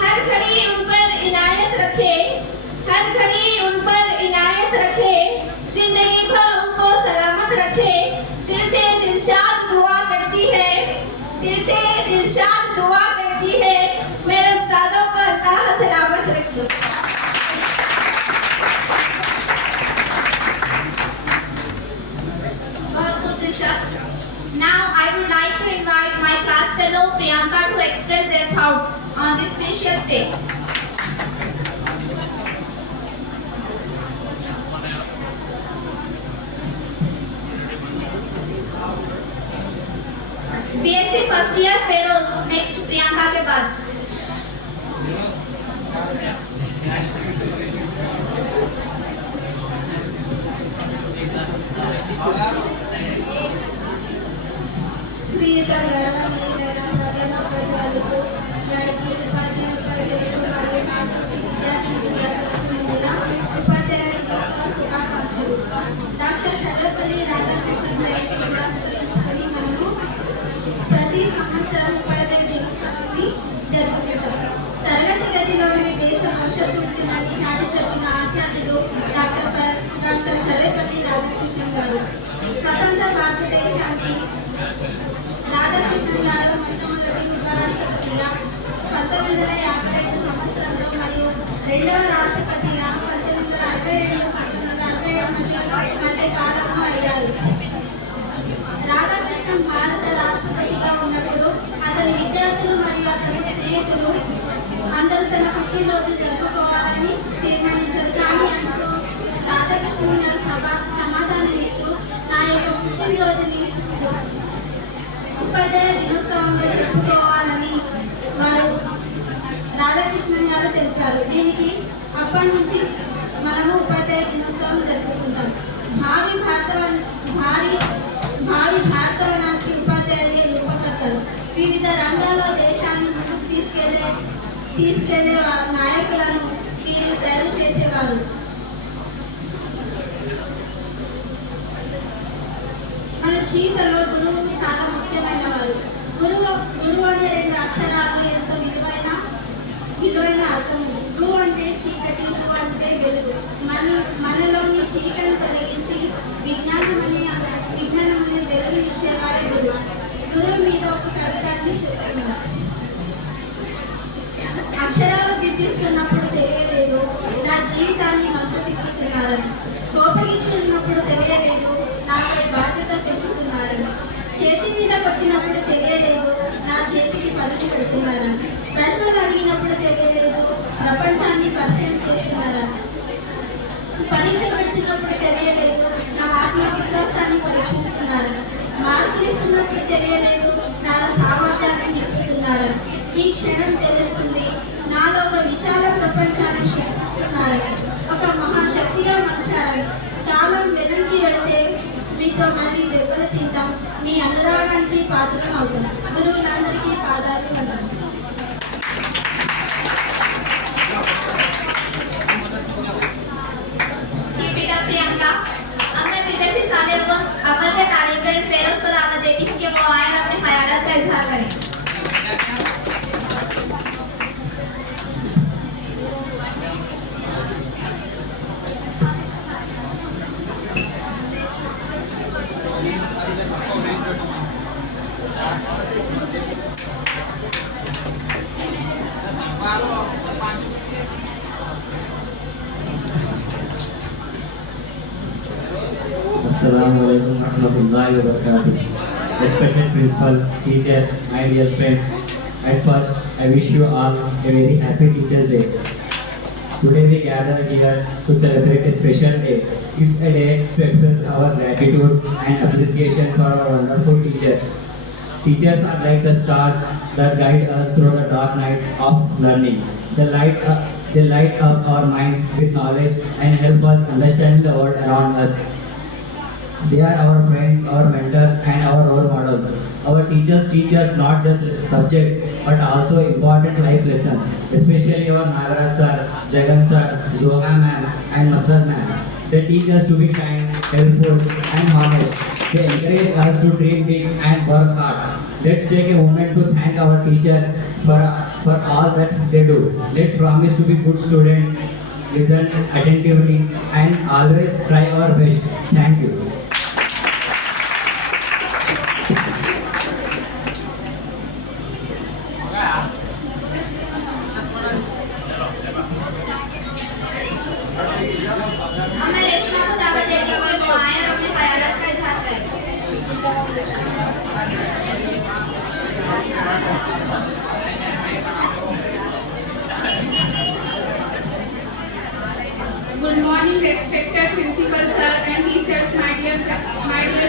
हर घड़ी उन पर इनायत रखे, हर घड़ी उन पर इनायत रखे, जिंदगी भर उनको सलामत रखे। दिल से दिलशाद दुआ करती है, दिल से दिलशाद दुआ करती है, मेरे उस्तादों को अल्लाह सलामत रखे। बहुत खूब Dilshad. Now I would like to invite my class fellow Priyanka to express their thoughts on this precious day. BSc first year Feroz, next Priyanka के बाद। డాక్టర్ సర్వపల్లి రాధాకృష్ణన్ జయంతి పురస్కరించుకొని మనము ప్రతి సంవత్సరం 15వ దినోత్సవాన్ని జరుపుకుంటాం. తరగతి గదిలోనే దేశ భవిష్యత్తు ఉంటుందని చాటి చెప్పిన ఆచార్యుడు డాక్టర్ సర్వపల్లి రాధాకృష్ణన్ గారు. స్వతంత్ర భారతదేశానికి రాధాకృష్ణన్ గారు మొట్టమొదటి ఉపరాష్ట్రపతిగా 1952 సంవత్సరంలో మరియు రెండవ రాష్ట్రపతిగా 1962-1967 మధ్య కాలంలో అయ్యారు. రాధాకృష్ణన్ భారత రాష్ట్రపతిగా ఉన్నప్పుడు అతని విద్యార్థులు మరియు అతని స్నేహితులు అందరూ తన పుట్టినరోజు జరుపుకోవాలని తీర్మానించారు. కానీ అందుకు రాధాకృష్ణన్ గారు సమాధానం ఇస్తూ నా యొక్క పుట్టినరోజుని ఉపాధ్యాయ దినోత్సవంలో జరుపుకోవాలని వారు రాధాకృష్ణన్ గారు తెలిపారు. దీనికి అప్పటి నుంచి మనము ఉపాధ్యాయ దినోత్సవం జరుపుకుంటాం. భావి భారతవనానికి ఉపాధ్యాయులే రూపకర్తలు. వివిధ రంగాల్లో దేశాన్ని ముందుకు తీసుకెళ్లే నాయకులను వీరు తయారు చేసేవారు. మన జీవితంలో గురువు చాలా ముఖ్యమైన వారు. గురువు అనే రెండు అక్షరాలు ఎంతో విలువైన అర్థం. గురువు అంటే చీకటి, గురువు అంటే వెలుగు. మనలోని చీకటిని తొలగించి విజ్ఞానం అనే వెలుగు ఇచ్చేవారే గురువు. గురువు మీద ఒక కవితాన్ని చెప్తున్నారు. అక్షరాలు దిద్దిస్తున్నప్పుడు తెలియలేదు నా జీవితాన్ని మలుపు తిప్పుతున్నారని, కోపగించున్నప్పుడు తెలియలేదు నాపై బాధ్యత పెంచుతున్నారని, చేతి కొట్టినప్పుడు తెలియలేదు నా చేతికి పరుపు పెడుతున్నారని. ప్రశ్నలు అడిగినప్పుడు తెలియలేదు ప్రపంచాన్ని పరిచయం చేస్తున్నారని. పరీక్ష పెడుతున్నప్పుడు తెలియలేదు నా ఆత్మవిశ్వాసాన్ని పరీక్షిస్తున్నారని. మార్కులు ఇస్తున్నప్పుడు తెలియలేదు నా సామర్థ్యాన్ని నింపుతున్నారని. ఈ క్షణం తెలుస్తుంది నాలో ఒక విశాల ప్రపంచాన్ని సృష్టిస్తున్నారని, ఒక మహాశక్తిగా మార్చారని. కాలం వెనక్కి వెళితే మీతో మళ్ళీ దెబ్బలు తింటాం, మీ అనురాగానికి పాత్రలు అవుతాం. గురువులందరికీ పాదాలు వందనాలు. Keep it up, Priyanka. अब मैं विदर से सारे को अव्वल के तारीफ में फेरोज को दावत देती हूँ कि वो आए और अपने ख्यालात का इजहार करें। Assalamualaikum warahmatullahi wabarakatuh. Respected principal, teachers, my dear friends. At first, I wish you all a very happy Teachers' Day. Today we gather here to celebrate a special day. It's a day to express our gratitude and appreciation for our wonderful teachers. Teachers are like the stars that guide us through the dark night of learning. They light up our minds with knowledge and help us understand the world around us. They are our friends, our mentors and our role models. Our teachers teach us not just subject but also important life lessons, especially our Nagaraj sir, Jagan sir, Zoha ma'am and Masrat ma'am. They teach us to be kind, helpful and honest. They encourage us to dream big and work hard. Let's take a moment to thank our teachers for all that they do. Let's promise to be good students, listen attentively and always try our best. Thank you. अब मैं रेशमा को दावत देती हूँ कि वो आए और अपने ख्यालात का इजहार करें। Good morning, respected principal sir and teachers, my dear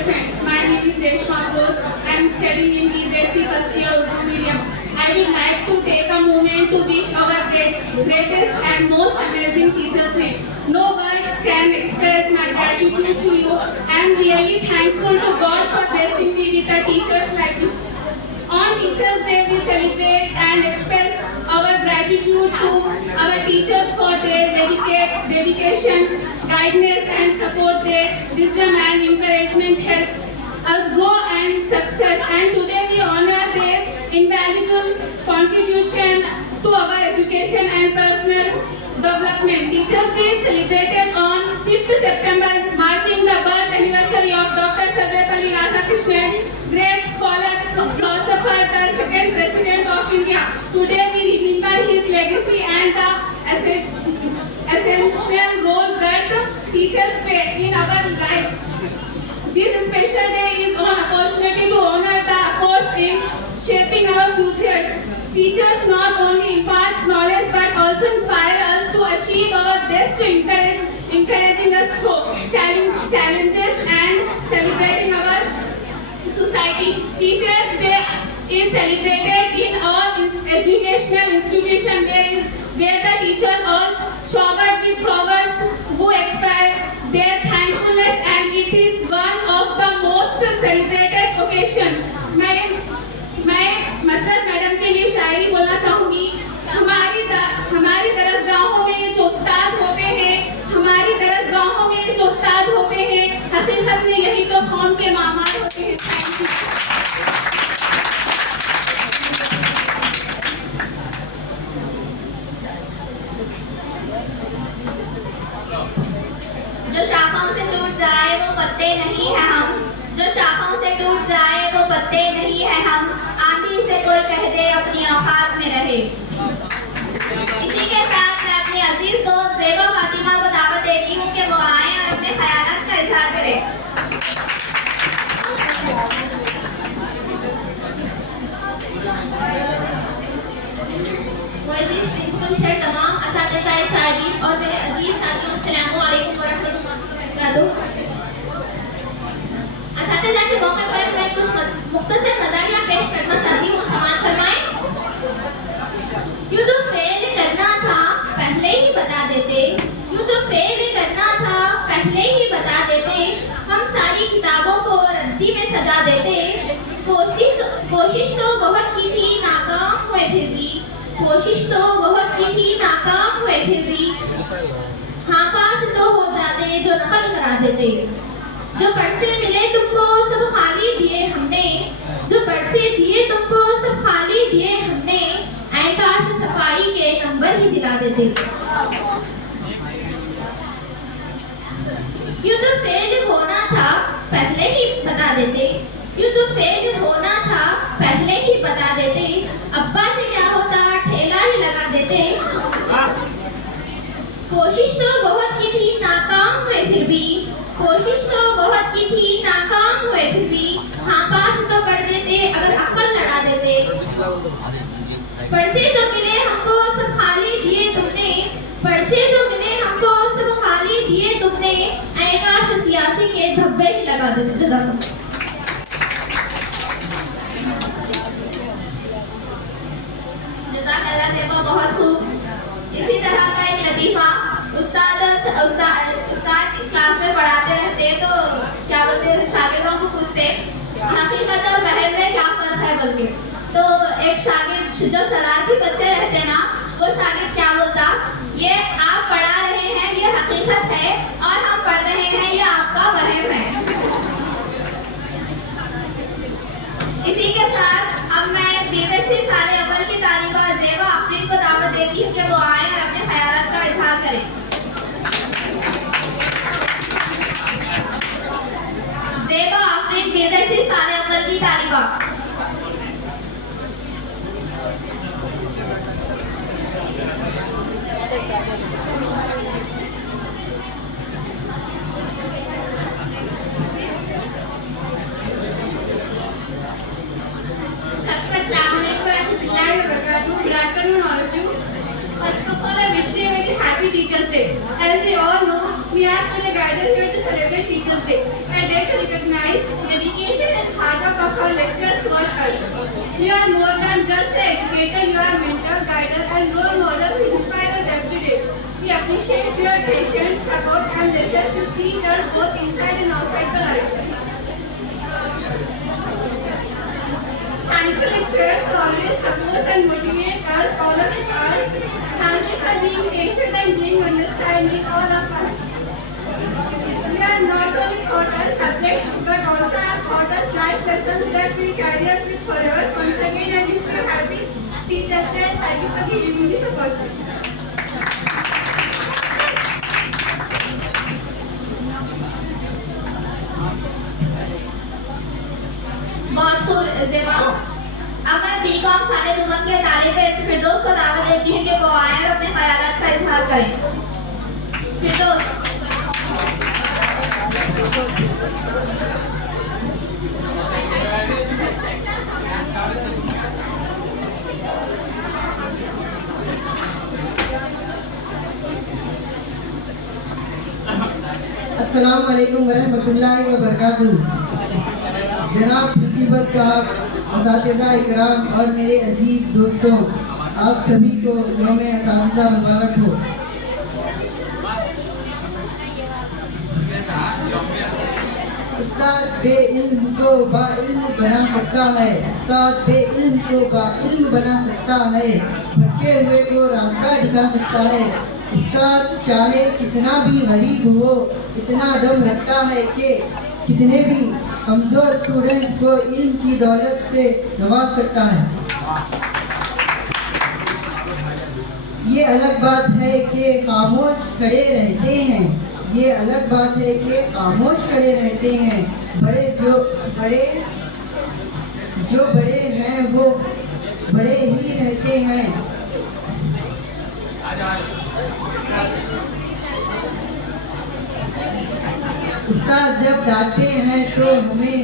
friends. My name is Reshma Bose. I am studying in BZC first year Urdu medium. I would like to take a moment to wish our greatest and most amazing Teachers' Day. No words can express my gratitude to you. I am really thankful to God for blessing me with a teachers like you. On Teachers' Day, we celebrate and express our gratitude to our teachers for their dedication, guidance and support. Their wisdom and encouragement helps us grow and success. And today we honor their invaluable contribution to our education and personal development. Teachers' Day is celebrated on 5th September, marking the birth anniversary of Dr. Sarvepalli Radhakrishnan, great scholar, philosopher, the second President of India. Today we remember his legacy and the essential role that teachers play in our lives. This special day is an opportunity to honor the efforts in shaping our futures. Teachers not only impart knowledge but also inspire us to achieve our best, encouraging us through challenges and celebrating our society. Teachers' Day is celebrated in all educational institutions where the teachers are showered with flowers who express their thankfulness, and it is one of the most celebrated occasion. मैं मसरत madam के लिए शायरी बोलना चाहूँगी। हमारी दरसगाहों में जो उस्ताद होते हैं, हकीकत में यही तो कौम के मामार होते हैं। जो शाखाओं से टूट जाए वो पत्ते नहीं है हम, जो शाखाओं से टूट जाए वो पत्ते नहीं है हम, आंधी से कोई कह दे अपनी औकात में रहे। इसी के साथ मैं अपनी अजीज दोस्त ज़ेबा फातिमा को दावत देती हूँ कि वो आए और अपने ख्यालात का इजहार करें। ही सर तमाम असातिज़ा साहिबीन और मेरे अजीज साथियों, अस्सलामु अलैकुम व रहमतुल्लाहि व बरकातुहू। असातिज़ा के मौके पर मैं कुछ मुख्तसर मदाहिया पेश करना चाहती हूँ, समाअत फरमाएं। यूँ जो फेल करना था पहले ही बता देते, यूँ जो फेल करना था पहले ही बता देते, हम सारी किताबों को रद्दी में सजा देते। कोशिश तो बहुत की थी, नाकाम हुए फिर भी, कोशिश तो बहुत की थी, नाकाम हुए फिर भी, हाँ पास तो हो जाते जो नकल करा देते। जो पर्चे मिले तुमको सब खाली दिए हमने, जो पर्चे दिए तुमको सब खाली दिए हमने, ऐ काश सफाई के नंबर ही दिला देते। यूँ जो फेल होना था पहले ही बता देते, यूँ जो फेल होना था पहले ही बता देते, अब्बा से क्या होता ठेला ही लगा देते। कोशिश तो बहुत की थी, नाकाम हुए फिर भी, कोशिश तो बहुत की थी, नाकाम हुए फिर भी, हाँ पास तो कर देते अगर अक्ल लड़ा देते। पर्चे जो मिले हमको सब खाली दिए तुमने, पर्चे जो मिले हमको सब खाली दिए तुमने, ऐ काश सियासी के धब्बे ही लगा देते। जज़ाकल्लाह सेवा, बहुत खूब। इसी तरह का एक लतीफ़ा, उस्ताद क्लास में पढ़ाते रहते तो क्या बोलते हैं, शागिर्दों को पूछते हकीकत और वहम में क्या फ़र्क है बल्कि, तो एक शागिर्द जो शरारती बच्चे रहते ना, वो शागिर्द क्या बोलता, ये आप पढ़ा रहे हैं ये हकीकत है और हम पढ़ रहे हैं ये आपका वहम है। इसी के साथ अब मैं बीजेसी साले अव्वल की तालिबा ज़ेबा आफरीन को दावत देती हूँ कि वो आए और अपने ख्यालात का इजहार करें। ज़ेबा आफरीन बीजेसी साले अव्वल की तालिबा। First of all, I wish you a very happy Teachers' Day. As we all know, we are today gathered here to celebrate Teachers' Day. I dare to recognize dedication and hard work of our lecturers towards us. You are more than just an educator, you are mentor, guider and role model who inspire us every day. We appreciate your patience, support and wishes to teach us both inside and outside the library. Thank you lecturers for always support and motivate us, all of us. Thank you for being patient and being understanding, all of us. We have not only taught us subjects but also have taught us life lessons that will carry us with forever. Once again, I wish you a happy Teachers' Day and thank you for giving me this opportunity. बहुत खूब ज़ेबा। अब मैं BCom साले दुबन के तालिबे फिरदौस को दावत देती हूँ कि वो आए और अपने ख्यालात का इजहार करें। फिरदौस। अस्सलाम वालेकुम वरहमतुल्लाहि वबरकातुहू। जनाब प्रिंसिपल साहब, असातिज़ा इकराम और मेरे अजीज दोस्तों, आप सभी को यौम असातिज़ा मुबारक हो। उस्ताद बेइल्म को बाइल्म बना सकता है, उस्ताद बेइल्म को बाइल्म बना सकता है, भटके हुए को रास्ता दिखा सकता है। उस्ताद चाहे कितना भी गरीब हो, इतना दम रखता है कि कितने भी कमजोर स्टूडेंट को इल्म की दौलत से नवाज सकता है। ये अलग बात है कि खामोश खड़े रहते हैं, ये अलग बात है कि खामोश खड़े रहते हैं। बड़े हैं वो बड़े ही रहते हैं। उस्ताद जब डांटते हैं तो हमें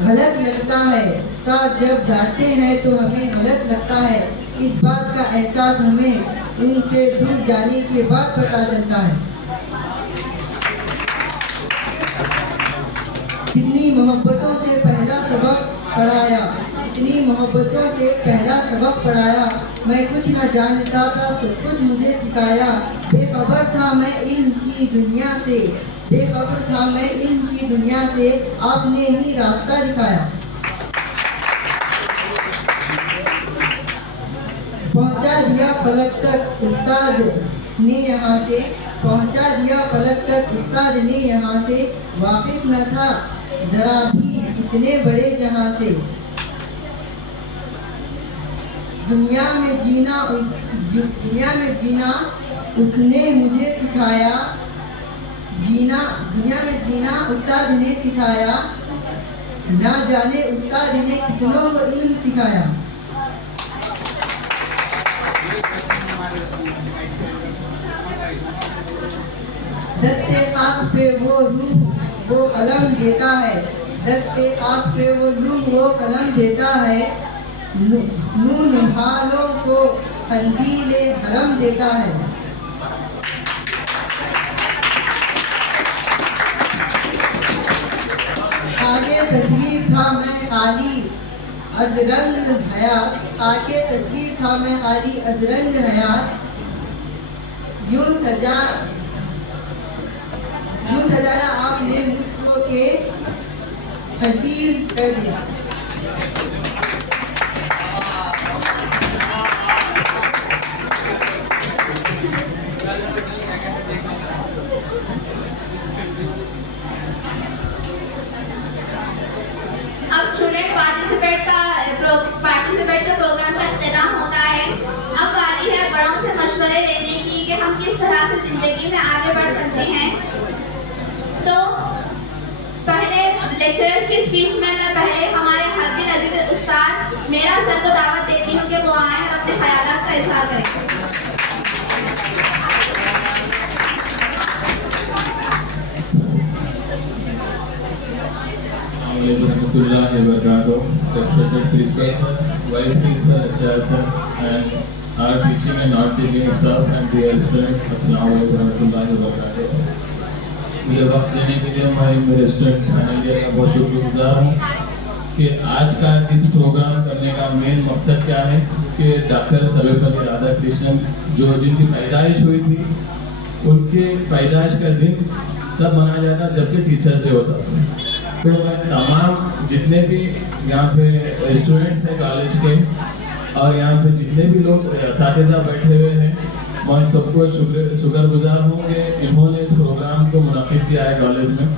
गलत लगता है, उस्ताद जब डांटते हैं तो हमें गलत लगता है। इस बात का एहसास हमें उनसे दूर जाने के बाद पता चलता है। कितनी मोहब्बतों से पहला सबक पढ़ाया, इतनी मोहब्बतों से पहला सबक पढ़ाया, मैं कुछ न जानता था सब कुछ मुझे सिखाया। बेखबर था मैं इल्म की दुनिया से, बेखबर था मैं इल्म की दुनिया से, आपने ही रास्ता दिखाया। पहुंचा दिया फलक तक उस्ताद ने यहाँ से, पहुंचा दिया फलक तक उस्ताद ने यहाँ से, वाकिफ न था जरा भी इतने बड़े जहां से। दुनिया में जीना उसने मुझे सिखाया, दुनिया में जीना उस्ताद ने सिखाया, ना जाने उस्ताद ने कितनों को इल्म सिखाया। दस्ते खाक पे वो रूह वो कलम देता है, दस्ते खाक पे वो रूह वो कलम देता है, नून हालों को कंदीले हरम देता है। आगे तस्वीर था मैं खाली अजरंग हयात, आगे तस्वीर था मैं खाली अजरंग हयात, यूं सजाया आपने मुझको के खतीर कर दिया। अब स्टूडेंट पार्टिसिपेट का प्रोग्राम का इख्तिताम होता है। अब बारी है बड़ों से मशवरे लेने की कि हम किस तरह से जिंदगी में आगे बढ़ सकते हैं। तो पहले लेक्चरर्स की स्पीच में मैं पहले हमारे हर दिल अजीज उस्ताद मेरा सर को दावत देती हूँ कि वो आए और अपने ख्यालात का इजहार करें। Respected principal sir, vice principal, HR sir, and our teaching and non-teaching staff and dear students, अस्सलाम वालेकुम रहमतुल्लाहि व बरकातुहू। मुझे वक्त देने के लिए मैं मेरे स्टूडेंट फाइनल ईयर का बहुत शुक्रगुजार हूँ कि आज का इस प्रोग्राम करने का मेन मकसद क्या है कि डॉक्टर सर्वपल्ली राधाकृष्णन जो जिनकी पैदाइश हुई थी उनके पैदाइश का दिन तब मनाया जाता जबकि टीचर्स डे होता। तो मैं तमाम जितने भी यहाँ पे स्टूडेंट्स हैं कॉलेज के और यहाँ पे जितने भी लोग साथीज़ा बैठे हुए हैं मैं उन सबको शुक्रगुजार हूँ कि इन्होंने इस प्रोग्राम को मुनाफिद किया है कॉलेज में।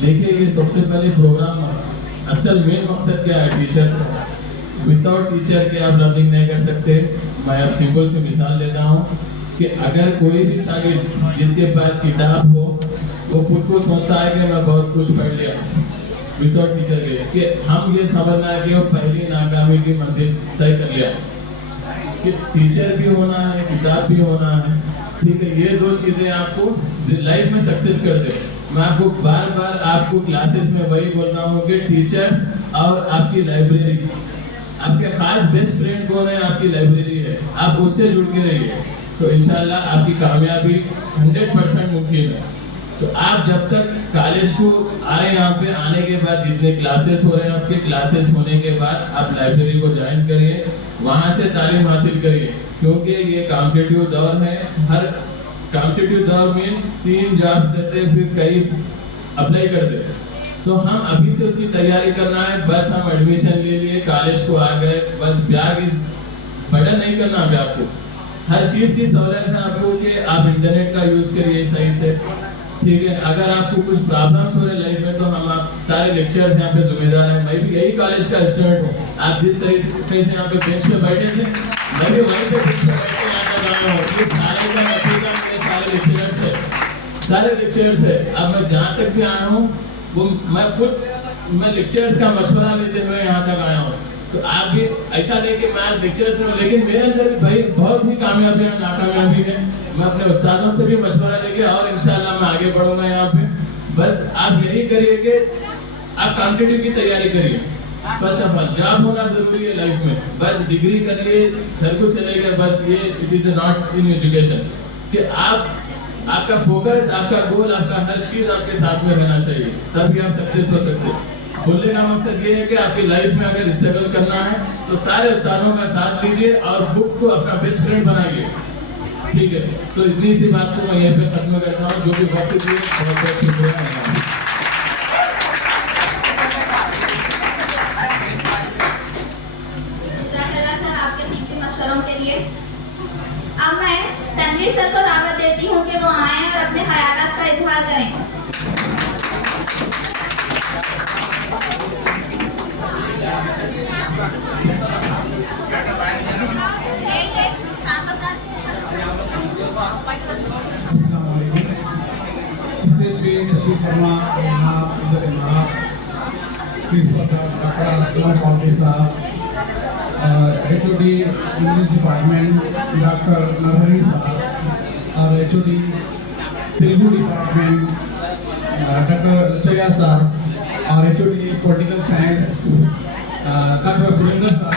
देखिए ये सबसे पहले प्रोग्राम असल मेन मकसद क्या है टीचर्स का। विदाउट टीचर के आप लर्निंग नहीं कर सकते। मैं अब सिंपल सी मिसाल देता हूँ कि अगर कोई भी शागिर्द जिसके पास किताब हो वो खुद को सोचता है कि मैं बहुत कुछ पढ़ लिया विदाउट टीचर के, कि हम ये समझना है कि वो पहली नाकामी की मंजिल तय कर लिया कि टीचर भी होना है किताब भी होना है। ठीक है, ये दो चीजें आपको लाइफ में सक्सेस कर दे। मैं आपको बार बार आपको क्लासेस में वही बोल रहा हूँ कि टीचर्स और आपकी लाइब्रेरी, आपके खास बेस्ट फ्रेंड कौन है? आपकी लाइब्रेरी है। आप उससे जुड़ के रहिए तो इंशाल्लाह आपकी कामयाबी 100% मुमकिन है। तो आप जब तक कॉलेज को आ रहे हैं यहाँ पे आने के बाद जितने क्लासेस हो रहे हैं आपके क्लासेस होने के बाद आप लाइब्रेरी को ज्वाइन करिए, वहाँ से तालीम हासिल करिए क्योंकि ये कॉम्पिटिटिव दौर है। हर कॉम्पिटिटिव दौर मीन्स 3 जॉब्स देते फिर कई अप्लाई कर दे। तो हम अभी से उसकी तैयारी करना है। बस हम एडमिशन ले लिए कॉलेज को आ गए, बस बैग इस बटन नहीं करना है आपको। हर चीज़ की सहूलियत है आपको कि आप इंटरनेट का यूज़ करिए सही से। ठीक है, अगर आपको कुछ प्रॉब्लम्स हो रहे लाइफ में तो हम आप सारे लेक्चर्स यहाँ पे जिम्मेदार हैं। मैं भी यही कॉलेज का स्टूडेंट हूँ। आप जिस तरीके से यहाँ पे बेंच पे बैठे थे मैं भी वहीं पे बेंच पे बैठ के यहाँ तक आया हूँ। ये सारे का नतीजा मेरे सारे लेक्चरर्स है। अब मैं जहाँ तक भी आया हूँ वो मैं लेक्चर्स का मशवरा लेते हुए यहाँ तक आया हूँ। तो आप भी ऐसा नहीं कि मैं लेक्चर्स में, लेकिन मेरे अंदर भी भाई बहुत ही कामयाबी है नाकामयाबी है। मैं अपने उस्तादों से भी मशवरा लेके और इंशाल्लाह मैं आगे बढ़ूंगा यहाँ पे। बस आप यही करिए कि आप कॉम्पिटिटिव की तैयारी करिए। फर्स्ट ऑफ ऑल जॉब होना जरूरी है लाइफ में, बस डिग्री कर लिए घर को चले गए बस, ये it is not in education कि आपका फोकस, आपका गोल, आपका हर चीज आपके साथ में रहना चाहिए, तभी आप सक्सेस हो सकते हैं। बोलने का मकसद ये है कि आपकी लाइफ में अगर स्ट्रगल करना है तो सारे उस्तादों का साथ लीजिए और बुक्स को अपना बेस्ट फ्रेंड बनाइए, ठीक है। तो इतनी सी बात को मैं यहीं पे खत्म करता हूँ। जो भी वक्त दिए बहुत बहुत शुक्रिया। के लिए अब मैं तनवीर सर को दावत देती हूँ कि वो आए और अपने ख्यालात का इजहार करें। स्टेज पे तशरीफ फरमा जनाब प्रिंसिपल डॉक्टर असलम कौंडे साहब, HOD English department doctor Narhari साहब और HOD तेलुगु डिपार्टमेंट डॉक्टर लचैया साहब और HOD political science doctor Surendra साहब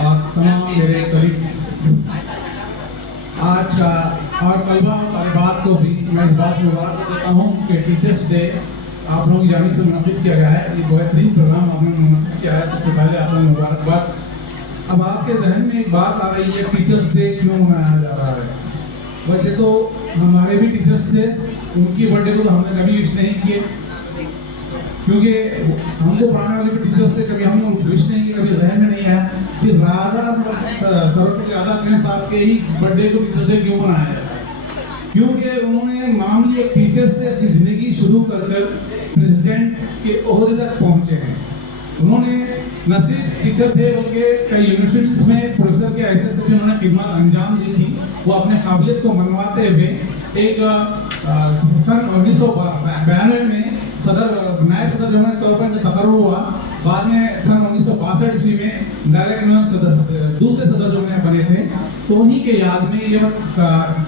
और तमाम मेरे कलीग्स। आज का और तलबा और तालिबात को भी मैं इस बात में मुबारक देता हूँ कि टीचर्स डे आप लोगों की जानिब से मुनक़िद किया गया है। ये बेहतरीन प्रोग्राम आपने मुनक़िद किया है, सबसे पहले आप लोगों को मुबारकबाद। अब आपके जहन में एक बात आ रही है, टीचर्स डे क्यों मनाया जा रहा है? वैसे तो हमारे भी टीचर्स थे, उनकी बर्थडे को तो हमने कभी विश नहीं किए, क्योंकि हमको पढ़ाने वाले भी टीचर्स थे, कभी हमने विश नहीं किया, कभी जहन में नहीं आया कि राजा सर्वपल्ली राधाकृष्णन साहब के ही बर्थडे को टीचर्स डे क्यों मनाया जाता है। क्योंकि उन्होंने मामूली एक टीचर से अपनी जिंदगी शुरू कर प्रेसिडेंट के ओहदे तक पहुंचे हैं। उन्होंने न सिर्फ टीचर थे बल्कि कई यूनिवर्सिटीज में प्रोफेसर के ऐसे भी उन्होंने खिदमत अंजाम दी थी। वो अपने काबिलियत को मनवाते हुए एक सन 1992 में नायब सदर जनरल के तौर पर तकर्रुर हुआ। बाद में सन 1962 ईस्वी में डायरेक्ट दूसरे सदर जो बने थे, तो उन्हीं के याद में ये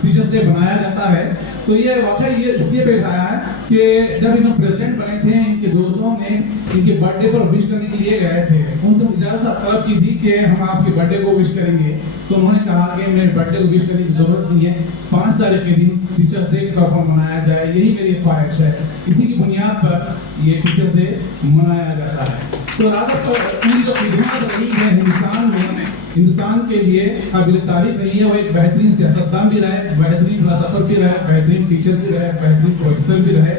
टीचर्स डे बनाया जाता है। तो ये वाकई ये इसलिए पेश आया है कि जब इन्होंने प्रेसिडेंट बने थे, इनके दोस्तों ने इनके बर्थडे पर विश करने के लिए गए थे, उनसे इजाज़त तलब की थी कि हम आपके बर्थडे को विश करेंगे। तो उन्होंने कहा कि मेरे बर्थडे को विश करने की जरूरत नहीं है, 5 तारीख के दिन टीचर्स डे के तौर पर मनाया जाए, यही मेरी ख्वाहिश है। इसी की बुनियाद पर ये टीचर्स डे मनाया जाता है। तो राजद उनकी जो खिदमत रही है हिंदुस्तान में, हिंदुस्तान के लिए काबिल तारीफ रही है। वो एक बेहतरीन सियासतदान भी रहे, बेहतरीन फिलासफर भी रहे, बेहतरीन टीचर भी रहे, बेहतरीन प्रोफेसर भी रहे।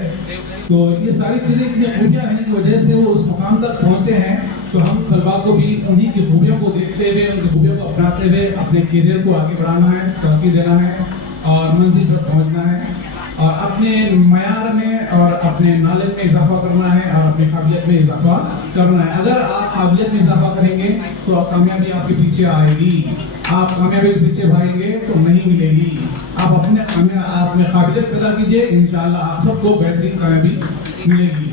तो ये सारी चीज़ें की खूबियाँ रहने की वजह से वो उस मुकाम तक पहुँचे हैं। तो हम तलबा को भी उन्हीं की खूबियों को देखते हुए, उनकी खूबियों को अपनाते हुए अपने करियर को आगे बढ़ाना है, तरक्की देना है और मंजिल पर पहुँचना है और अपने मयार में और अपने नॉलेज में इजाफा करना है और अपनी काबिलियत में इजाफा करना है। अगर आप काबिलियत में इजाफा करेंगे तो कामयाबी आपके पीछे आएगी। आप कामयाबी के पीछे भागेंगे तो नहीं मिलेगी। आप अपने काबिलियत पैदा कीजिए, इंशाअल्लाह आप सबको बेहतरीन कामयाबी मिलेगी।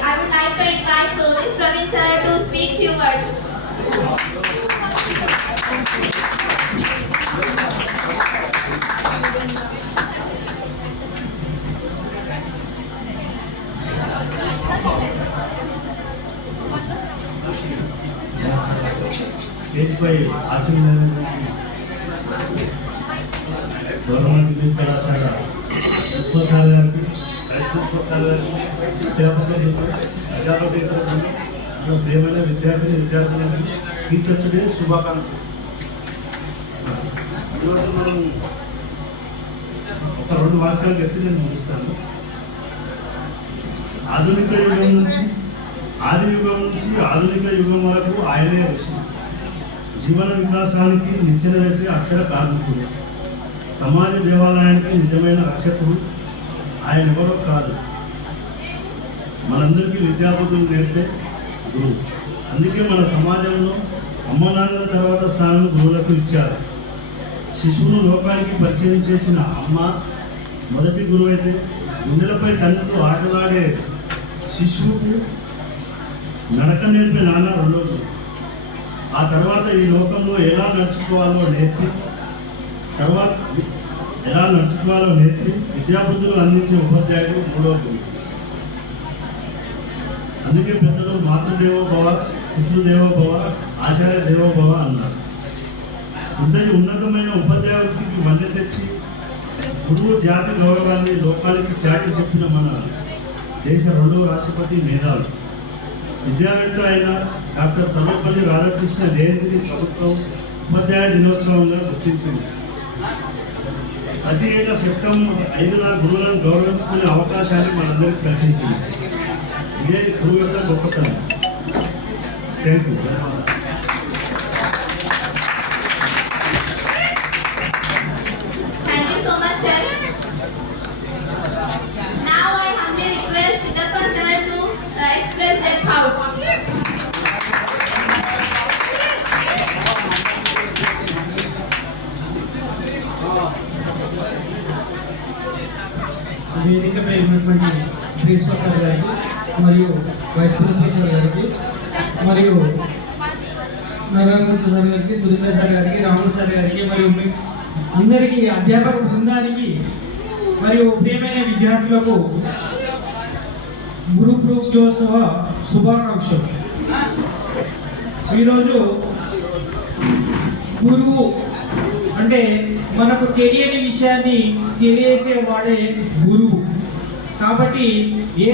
I would like to invite Tourist Praveen sir to speak few words. Stage पर आसीन गवर्नमेंट डिग्री कళాశాల పుష్పశాల అధ్యాపకులు ప్రియమైన విద్యార్థులకు టీచర్స్ డే శుభాకాంక్షలు. ఈరోజు మనం ఒక 2 వాక్యాలు చెప్పి నేను ముగిస్తాను. ఆధునిక యుగం నుంచి ఆధునిక యుగం వరకు ఆయనే ఋషి. జీవన వికాసానికి నిచ్చెన వేసే అక్షర కార్మికుడు. సమాజ దేవాలయానికి నిజమైన రక్షకుడు ఆయన ఎవరో కాదు, మనందరికీ విద్యాబుద్ధులు నేర్పే గురువు. అందుకే మన సమాజంలో అమ్మ నాన్నల తర్వాత స్థానం గురువులకు ఇచ్చారు. శిశువును లోకానికి పరిచయం చేసిన అమ్మ మొదటి గురువు అయితే, గుండెలపై తండ్రితో ఆటలాడే శిశువుకు నడక నేర్పే నాన్న రెండో గురువు. ఆ తర్వాత ఈ లోకంలో ఎలా నడుచుకోవాలో నేర్పి విద్యాబుద్ధులు అందించే ఉపాధ్యాయుడు మూడవ గురువు. అందుకే పెద్దలు మాతృదేవోభవ, పితృదేవోభవ, ఆచార్య దేవోభవ అన్నారు. ఇంతటి ఉన్నతమైన ఉపాధ్యాయ వృత్తికి వన్నె తెచ్చి గురువు జాతి గౌరవాన్ని లోకానికి చాటి చెప్పిన మన దేశ రెండవ రాష్ట్రపతి మేధావి విద్యావేత్త అయిన డాక్టర్ సర్వపల్లి రాధాకృష్ణ జయంతిని ప్రభుత్వం ఉపాధ్యాయ దినోత్సవంగా గుర్తించింది. ప్రతి ఏటా సెప్టెంబర్ 5న గురువులను గౌరవించుకునే అవకాశాన్ని మనందరికీ కల్పించింది. ఇదే గురువు యొక్క గొప్పతనం. Thank you. Thank you so much, sir. Now I humbly request Siddhartha sir to express their thoughts. వేదికపై ఉన్నటువంటి ప్రిన్సిపల్ సార్ గారికి మరియు వైస్ ప్రిన్సిపల్ సార్ గారికి మరియు నారాయణమూర్తి సార్ గారికి, సురేంద్ర సార్ గారికి, రాములు సార్ గారికి మరియు అందరికీ అధ్యాపక బృందానికి మరియు ప్రియమైన విద్యార్థులకు గురు పూజోత్సవ శుభాకాంక్షలు. ఈరోజు గురువు అంటే మనకు తెలియని విషయాన్ని తెలియజేసేవాడే గురువు. కాబట్టి ఏ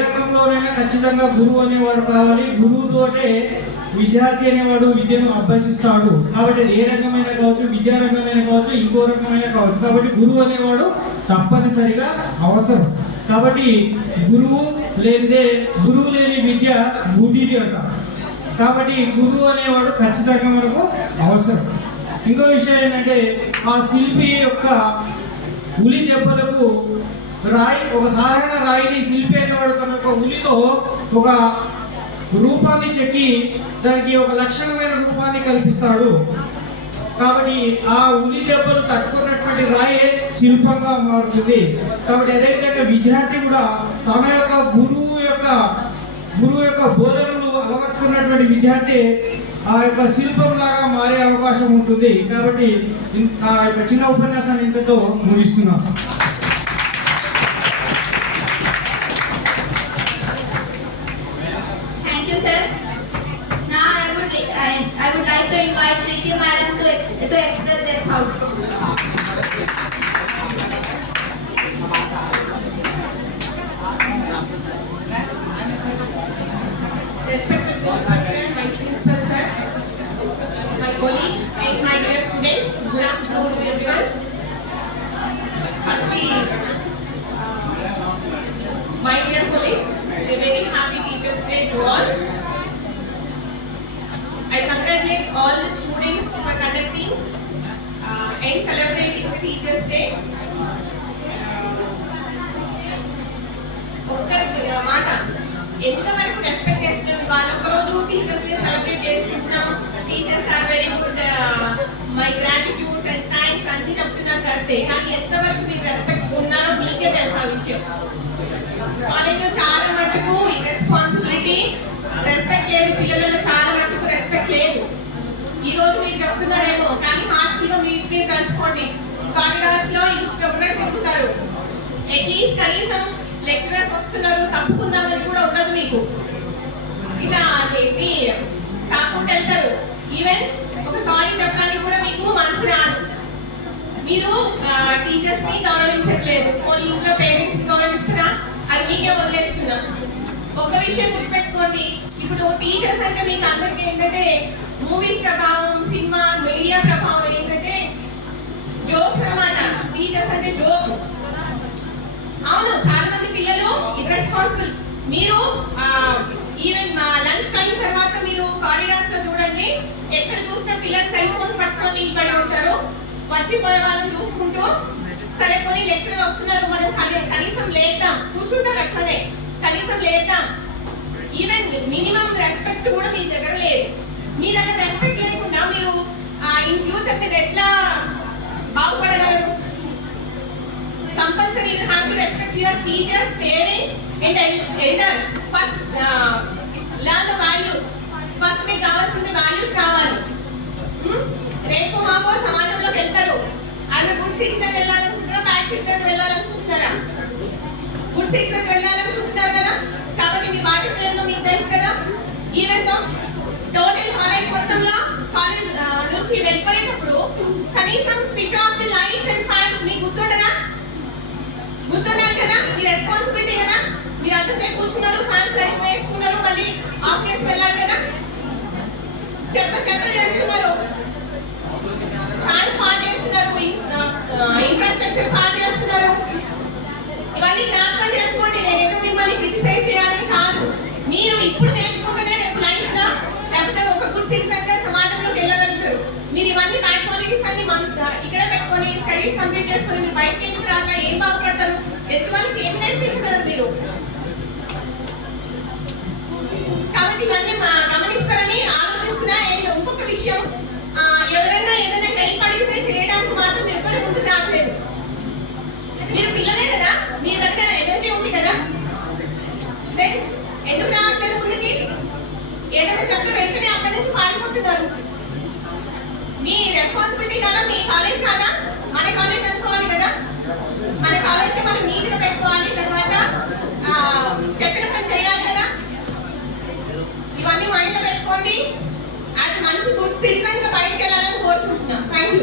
రంగంలోనైనా ఖచ్చితంగా గురువు అనేవాడు కావాలి. గురువుతోటే విద్యార్థి అనేవాడు విద్యను అభ్యసిస్తాడు. కాబట్టి ఏ రంగమైనా కావచ్చు, విద్యారంగమైనా కావచ్చు, ఇంకో రకమైనా కావచ్చు. కాబట్టి గురువు అనేవాడు తప్పనిసరిగా అవసరం. కాబట్టి గురువు లేని విద్య గుడ్డిది అంట. కాబట్టి గురువు అనేవాడు ఖచ్చితంగా మనకు అవసరం. ఇంకో విషయం ఏంటంటే ఆ శిల్పి యొక్క ఉలి దెబ్బలకు ఒక సాధారణ రాయిని శిల్పి అనేవాడు తన యొక్క ఉలితో ఒక రూపాన్ని చెక్కి దానికి ఒక లక్షణమైన రూపాన్ని కల్పిస్తాడు. కాబట్టి ఆ ఉలి దెబ్బలు తట్టుకున్నటువంటి రాయే శిల్పంగా మారుతుంది. కాబట్టి అదేవిధంగా విద్యార్థి కూడా తన యొక్క గురువు యొక్క బోధనలు అలవర్చుకున్నటువంటి విద్యార్థి ఆ యొక్క శిల్పం లాగా మారే అవకాశం ఉంటుంది. కాబట్టి ఆ యొక్క చిన్న ఉపన్యాసాన్ని ఇంతతో ముగిస్తున్నాం. Thank you, sir. Now I would like to invite Preeti Madam to express their thoughts. Respected principal sir, vice principal sir, my colleagues and my dear students, good afternoon to everyone. Firstly, my dear colleagues, a very happy Teachers' Day to all. I congratulate all the students for conducting and celebrating the Teachers' Day. మాట ఎంతవరకు respect చేస్తున్నాం, వాళ్ళు ఒకరోజు teachers day celebrate చేసుకుంటున్నాం, teachers are very good, my gratitudes and thanks అన్ని చెప్తున్నారు కరెక్టే. కానీ ఎంతవరకు మీకు రెస్పెక్ట్ ఉన్నారో మీకే తెలుసు ఆ విషయం. కాలేజ్లో చాలా మటుకు రెస్పాన్సిబిలిటీ, రెస్పెక్ట్ లేదు, పిల్లలలో చాలా మటుకు రెస్పెక్ట్ లేదు. ఈ రోజు మీరు చెప్తున్నారేమో కానీ హాస్టల్లో మీరు తలుచుకోండి, కారిడార్స్ లో ఇష్టం ఉన్నట్టు తిరుగుతారు. అట్లీస్ట్ కనీసం లెక్చరర్స్ వస్తున్నారు తప్పుకుందామని కూడా ఉండదు మీకు. ఇట్లా అదేంటి కాకుండా వెళ్తారు. ఈవెన్ ఒక సారీ చెప్పడానికి కూడా మీకు మనసు రాదు. మీరు టీచర్స్ ని గౌరవించట్లేదు, పోనీ ఇంట్లో పేరెంట్స్ ని గౌరవిస్తారా అది మీకే వదిలేస్తున్నాం. ఒక విషయం గుర్తుపెట్టుకోండి, ఇప్పుడు టీచర్స్ అంటే మీకు అందరికీ ఏంటంటే మూవీస్ ప్రభావం, సినిమా మీడియా ప్రభావం ఏంటంటే జోక్స్ అన్నమాట. టీచర్స్ అంటే జోక్. అవును, చాలా మంది పిల్లలు ఇర్రెస్పాన్సిబుల్. మీరు ఈవెన్ లంచ్ టైం తర్వాత మీరు కారిడార్స్ లో చూడండి, ఎక్కడ చూసినా పిల్లలు సెల్ ఫోన్స్ పట్టుకొని నిలబడి ఉంటారు. మర్చిపోయే వాళ్ళని చూసుకుంటూ సరే పోనీ లెక్చరర్ వస్తున్నారు మనం కనీసం లేద్దాం, కూర్చుంటారు అట్లనే, కనీసం లేద్దాం. ఈవెన్ మినిమం రెస్పెక్ట్ కూడా మీ దగ్గర లేదు. మీ దగ్గర రెస్పెక్ట్ లేకుండా మీరు ఇన్ ఫ్యూచర్ మీరు ఎట్లా బాగుపడగలరు? Compulsory you have to respect your teachers, parents and elders. First learn the values. కనీసం switch off the lights and fans మీకు గుర్తుండదా? గుర్తుండాలి కదా, మీ రెస్పాన్సిబిలిటీ కదా. మీరు అంతసేపు కూర్చున్నారు, ఫ్యాన్స్ లైట్ వేసుకున్నారు, మళ్ళీ ఆఫ్ చేసి వెళ్ళాలి కదా. చెత్త చేస్తున్నారు, ఫ్యాన్స్ పార్ట్ చేస్తున్నారు, ఇన్ఫ్రాస్ట్రక్చర్ పార్ట్ చేస్తున్నారు. ఇవన్నీ జ్ఞాపకం చేసుకోండి. నేనేదో మిమ్మల్ని క్రిటిసైజ్ చేయాలని కాదు. మీరు ఇప్పుడు నేర్చుకుంటేనే రేపు లైఫ్ గా లేకపోతే ఒక గుడ్ సిటిజన్ గా సమాజంలోకి వెళ్ళగలుగుతారు. మీరు ఇవన్నీ బ్యాడ్ క్వాలిటీస్ అన్ని ఇక్కడ పెట్టుకొని స్టడీస్ కంప్లీట్ చేసుకొని మీరు బయటకు వెళ్ళిన తర్వాత ఏం బాగుపడతారు? ఎదుటి వాళ్ళకి ఏం నేర్పించగలరు మీరు? కాబట్టి ఇవన్నీ గమనిస్తారని ఆలోచిస్తున్నా. అండ్ ఇంకొక విషయం, ఎవరైనా ఏదైనా హెల్ప్ అడిగితే చేయడానికి మాత్రం ఎవ్వరు ముందుకు రావట్లేదు. మీరు పిల్లలే కదా, మీ దగ్గర ఎనర్జీ ఉంది కదా, ఎందుకు రావట్లేదు ముందుకి? ఏదైనా చెప్తే వెంటనే అక్కడి నుంచి పారిపోతున్నారు. మీ రెస్పాన్సిబిలిటీ కదా, మీ కాలేజ్ కాదా? మన కాలేజ్ అనుకోవాలి కదా. మన కాలేజ్కి మనం నీట్గా పెట్టుకోవాలి, తర్వాత చెప్పిన పని చేయాలి కదా. ఇవన్నీ మైండ్లో పెట్టుకోండి. అది మంచి గుడ్ సిటిజన్ గా బయటకు వెళ్ళాలని కోరుకుంటున్నాం. Thank you.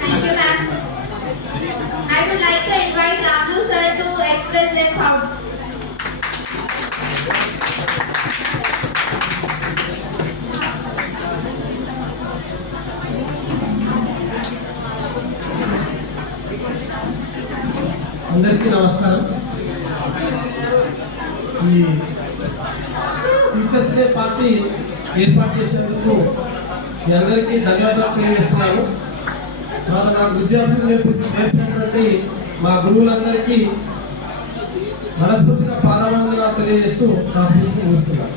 Thank you, ma'am. I would like to invite Ramlu sir to express their thoughts. అందరికీ నమస్కారం. ఈ టీచర్స్ డే పార్టీ ఏర్పాటు చేసినందుకు మీ అందరికీ ధన్యవాదాలు తెలియజేస్తున్నాను. తర్వాత నాకు విద్యార్థులు నేర్పినటువంటి మా గురువులందరికీ మనస్ఫూర్తిగా పాదాభివందనాలు తెలియజేస్తూ నా స్పీచ్ ముగిస్తున్నాను.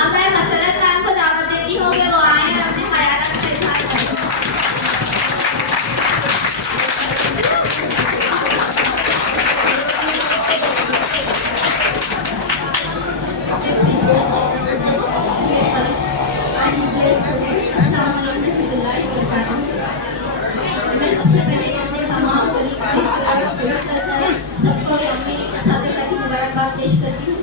अब मैं मसरत खान को दावत देती हूँ कि वो आए और अपने ख्यालात का इजहार करें। मैं सबसे पहले अपने तमाम सबको अपनी साथी की मुबारकबाद पेश करती हूँ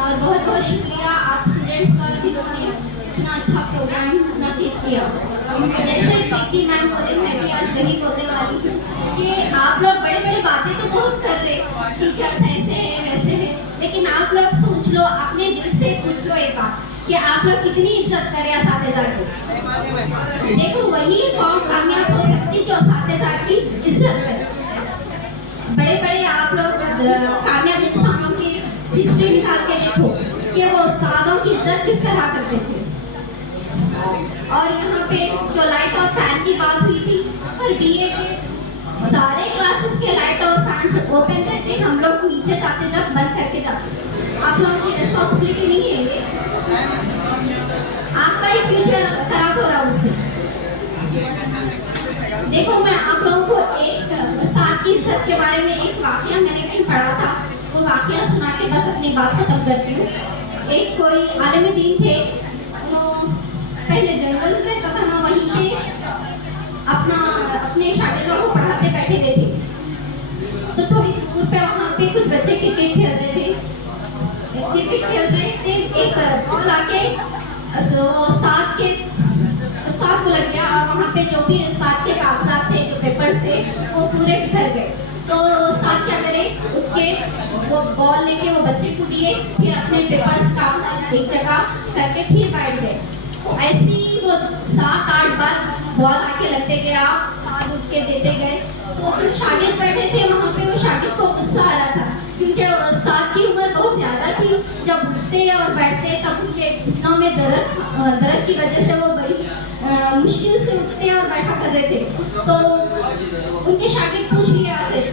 और बहुत बहुत शुक्रिया आप स्टूडेंट्स का जिन्होंने इतना अच्छा प्रोग्राम मुनक़िद किया। जैसे प्रीति मैम बोले, मैं भी आज वही बोलने वाली हूँ कि आप लोग बड़े बड़े बातें तो बहुत कर रहे, टीचर्स ऐसे हैं वैसे हैं, लेकिन आप लोग सोच लो, अपने दिल से पूछ लो एक बात कि आप लोग कितनी इज्जत करें असातिज़ा की। देखो वही कौम कामयाब हो सकती जो असातिज़ा की इज्जत करे। बड़े बड़े आप लोग कामयाब इंसानों की हिस्ट्री निकाल के देखो कि वो उस्तादों की इज्जत किस तरह करते थे। और यहाँ पे जो लाइट और फैन की बात हुई थी, और बीए के सारे क्लासेस के लाइट और फैंस ओपन रहते, हम लोग नीचे जाते जब बंद करके जाते। आप लोगों की रिस्पॉन्सिबिलिटी नहीं है ये, आपका ही फ्यूचर खराब हो रहा उससे। देखो मैं आप लोगों को एक उस्ताद की इज्जत के बारे में एक वाकया मैंने कहीं पढ़ा था, वो वाकया सुना के बस अपनी बात खत्म करती हूँ। एक कोई आलिम दीन थे, वो पहले जंगल रहता था ना, वहीं पे अपने शागिर्दों को पढ़ाते बैठे हुए थे। तो थोड़ी दूर पे वहाँ पे कुछ बच्चे क्रिकेट खेल रहे थे, एक बॉल आके उस्ताद को लग गया और वहाँ पे जो भी उस्ताद के कागजात थे, जो पेपर्स थे, वो पूरे बिखर गए। तो उस्ताद क्या करे, उठ के वो बॉल लेके वो बच्चे को दिए, फिर अपने पेपर्स कागजात एक जगह करके फिर बैठ गए। ऐसी वो 7-8 बार बॉल आके लगते गया, उस्ताद उठ के देते गए। तो जो शागिर्द बैठे थे वहाँ पे, वो शागिर्द को गुस्सा आ रहा था क्योंकि उस्ताद की उम्र बहुत ज़्यादा थी। जब उठते और बैठते तब उनके घुटनों में दर्द की वजह से वो बड़ी मुश्किल से उठते और बैठा कर रहे थे। तो उनके शागिर्द पूछ लिया फिर,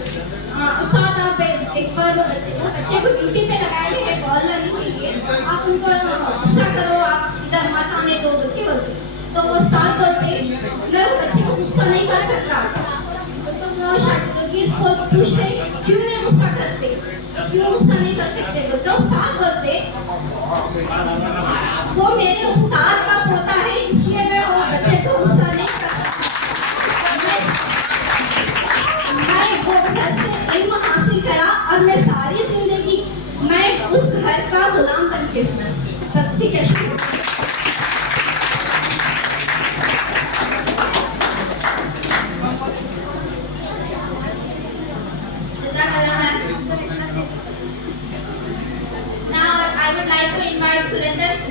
उस्ताद आप एक बार वो बच्चे को ड्यूटी पे लगाए हैं बॉल लगाने के लिए, आप उनको गुस्सा करो, आप इधर मत आने दो बच्चे बोलते। तो वो उस्ताद बोलते मैं वो बच्चे को गुस्सा नहीं कर सकता। तो वो शागिर्द पूछते क्यों मैं गुस्सा कर सकते? क्यों गुस्सा नहीं कर सकते? बोलते उस्ताद बोलते वो मेरे उस्ताद का पोता है, इसलिए मैं वो बच्चे को गुस्सा नहीं कर सकती। मैं वो घर से इल्म हासिल करा और मैं सारी जिंदगी मैं उस घर का गुलाम बन के हूँ। बस ठीक है, शुक्रिया। Now I would like to invite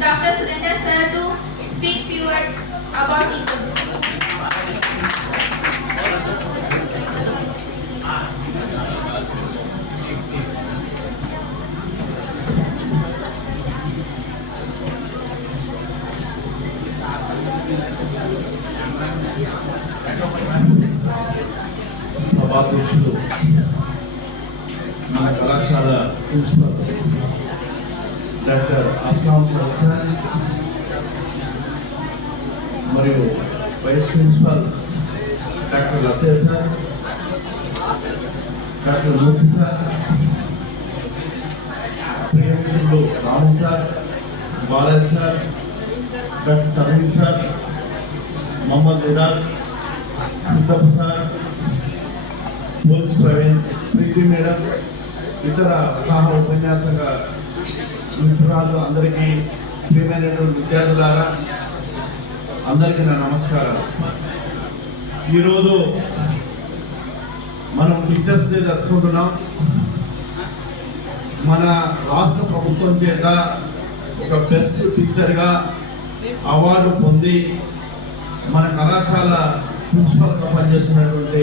Dr. Surinder sir to speak few words about teachers. సభాధ్యక్షులు మన కళాశాల ప్రిన్సిపల్ డాక్టర్ అస్లాం సార్ మరియు vice principal doctor Lachaiah sir, doctor Murthy sir, ప్రియమిత్రులు Ramu sir, Balaiah sir, doctor Tarun sir, Mohammed Niraj, Siddappa sir, police Praveen, Preeti madam, ఇతర సహ ఉపన్యాసక మిత్రురాలు అందరికీ, ప్రియమైనటువంటి విద్యార్థులారా అందరికీ నా నమస్కారాలు. ఈరోజు మనం టీచర్స్ డే జరుపుకుంటున్నాం. మన రాష్ట్ర ప్రభుత్వం చేత ఒక బెస్ట్ టీచర్గా అవార్డు పొంది మన కళాశాల ప్రిన్సిపల్గా పనిచేస్తున్నటువంటి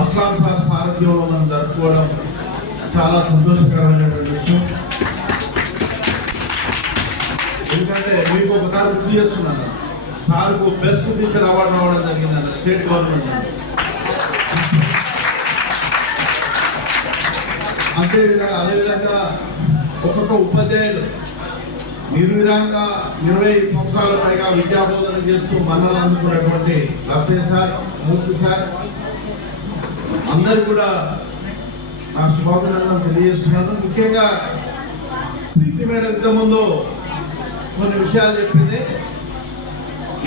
అస్లాం సార్ సారథ్యంలో మనం జరుపుకోవడం చాలా సంతోషకరమైనటువంటి విషయం. ఎందుకంటే మీకు ఒకసారి గుర్తు చేస్తున్నాను, సార్కు బెస్ట్ టీచర్ అవార్డు రావడం జరిగిందన్న స్టేట్ గవర్నమెంట్. అదేవిధంగా ఒక్కొక్క ఉపాధ్యాయులు నిర్విరాంగా 20 సంవత్సరాల పైగా విద్యాబోధన చేస్తూ మన్నలు అందుకున్నటువంటి లచ్చయ్య సార్, మూర్తి సార్ అందరు కూడా నా శుభాభినందనలు తెలియజేస్తున్నాను. ముఖ్యంగా ప్రీతి మేడం ఇంతకుముందు కొన్ని విషయాలు చెప్పింది.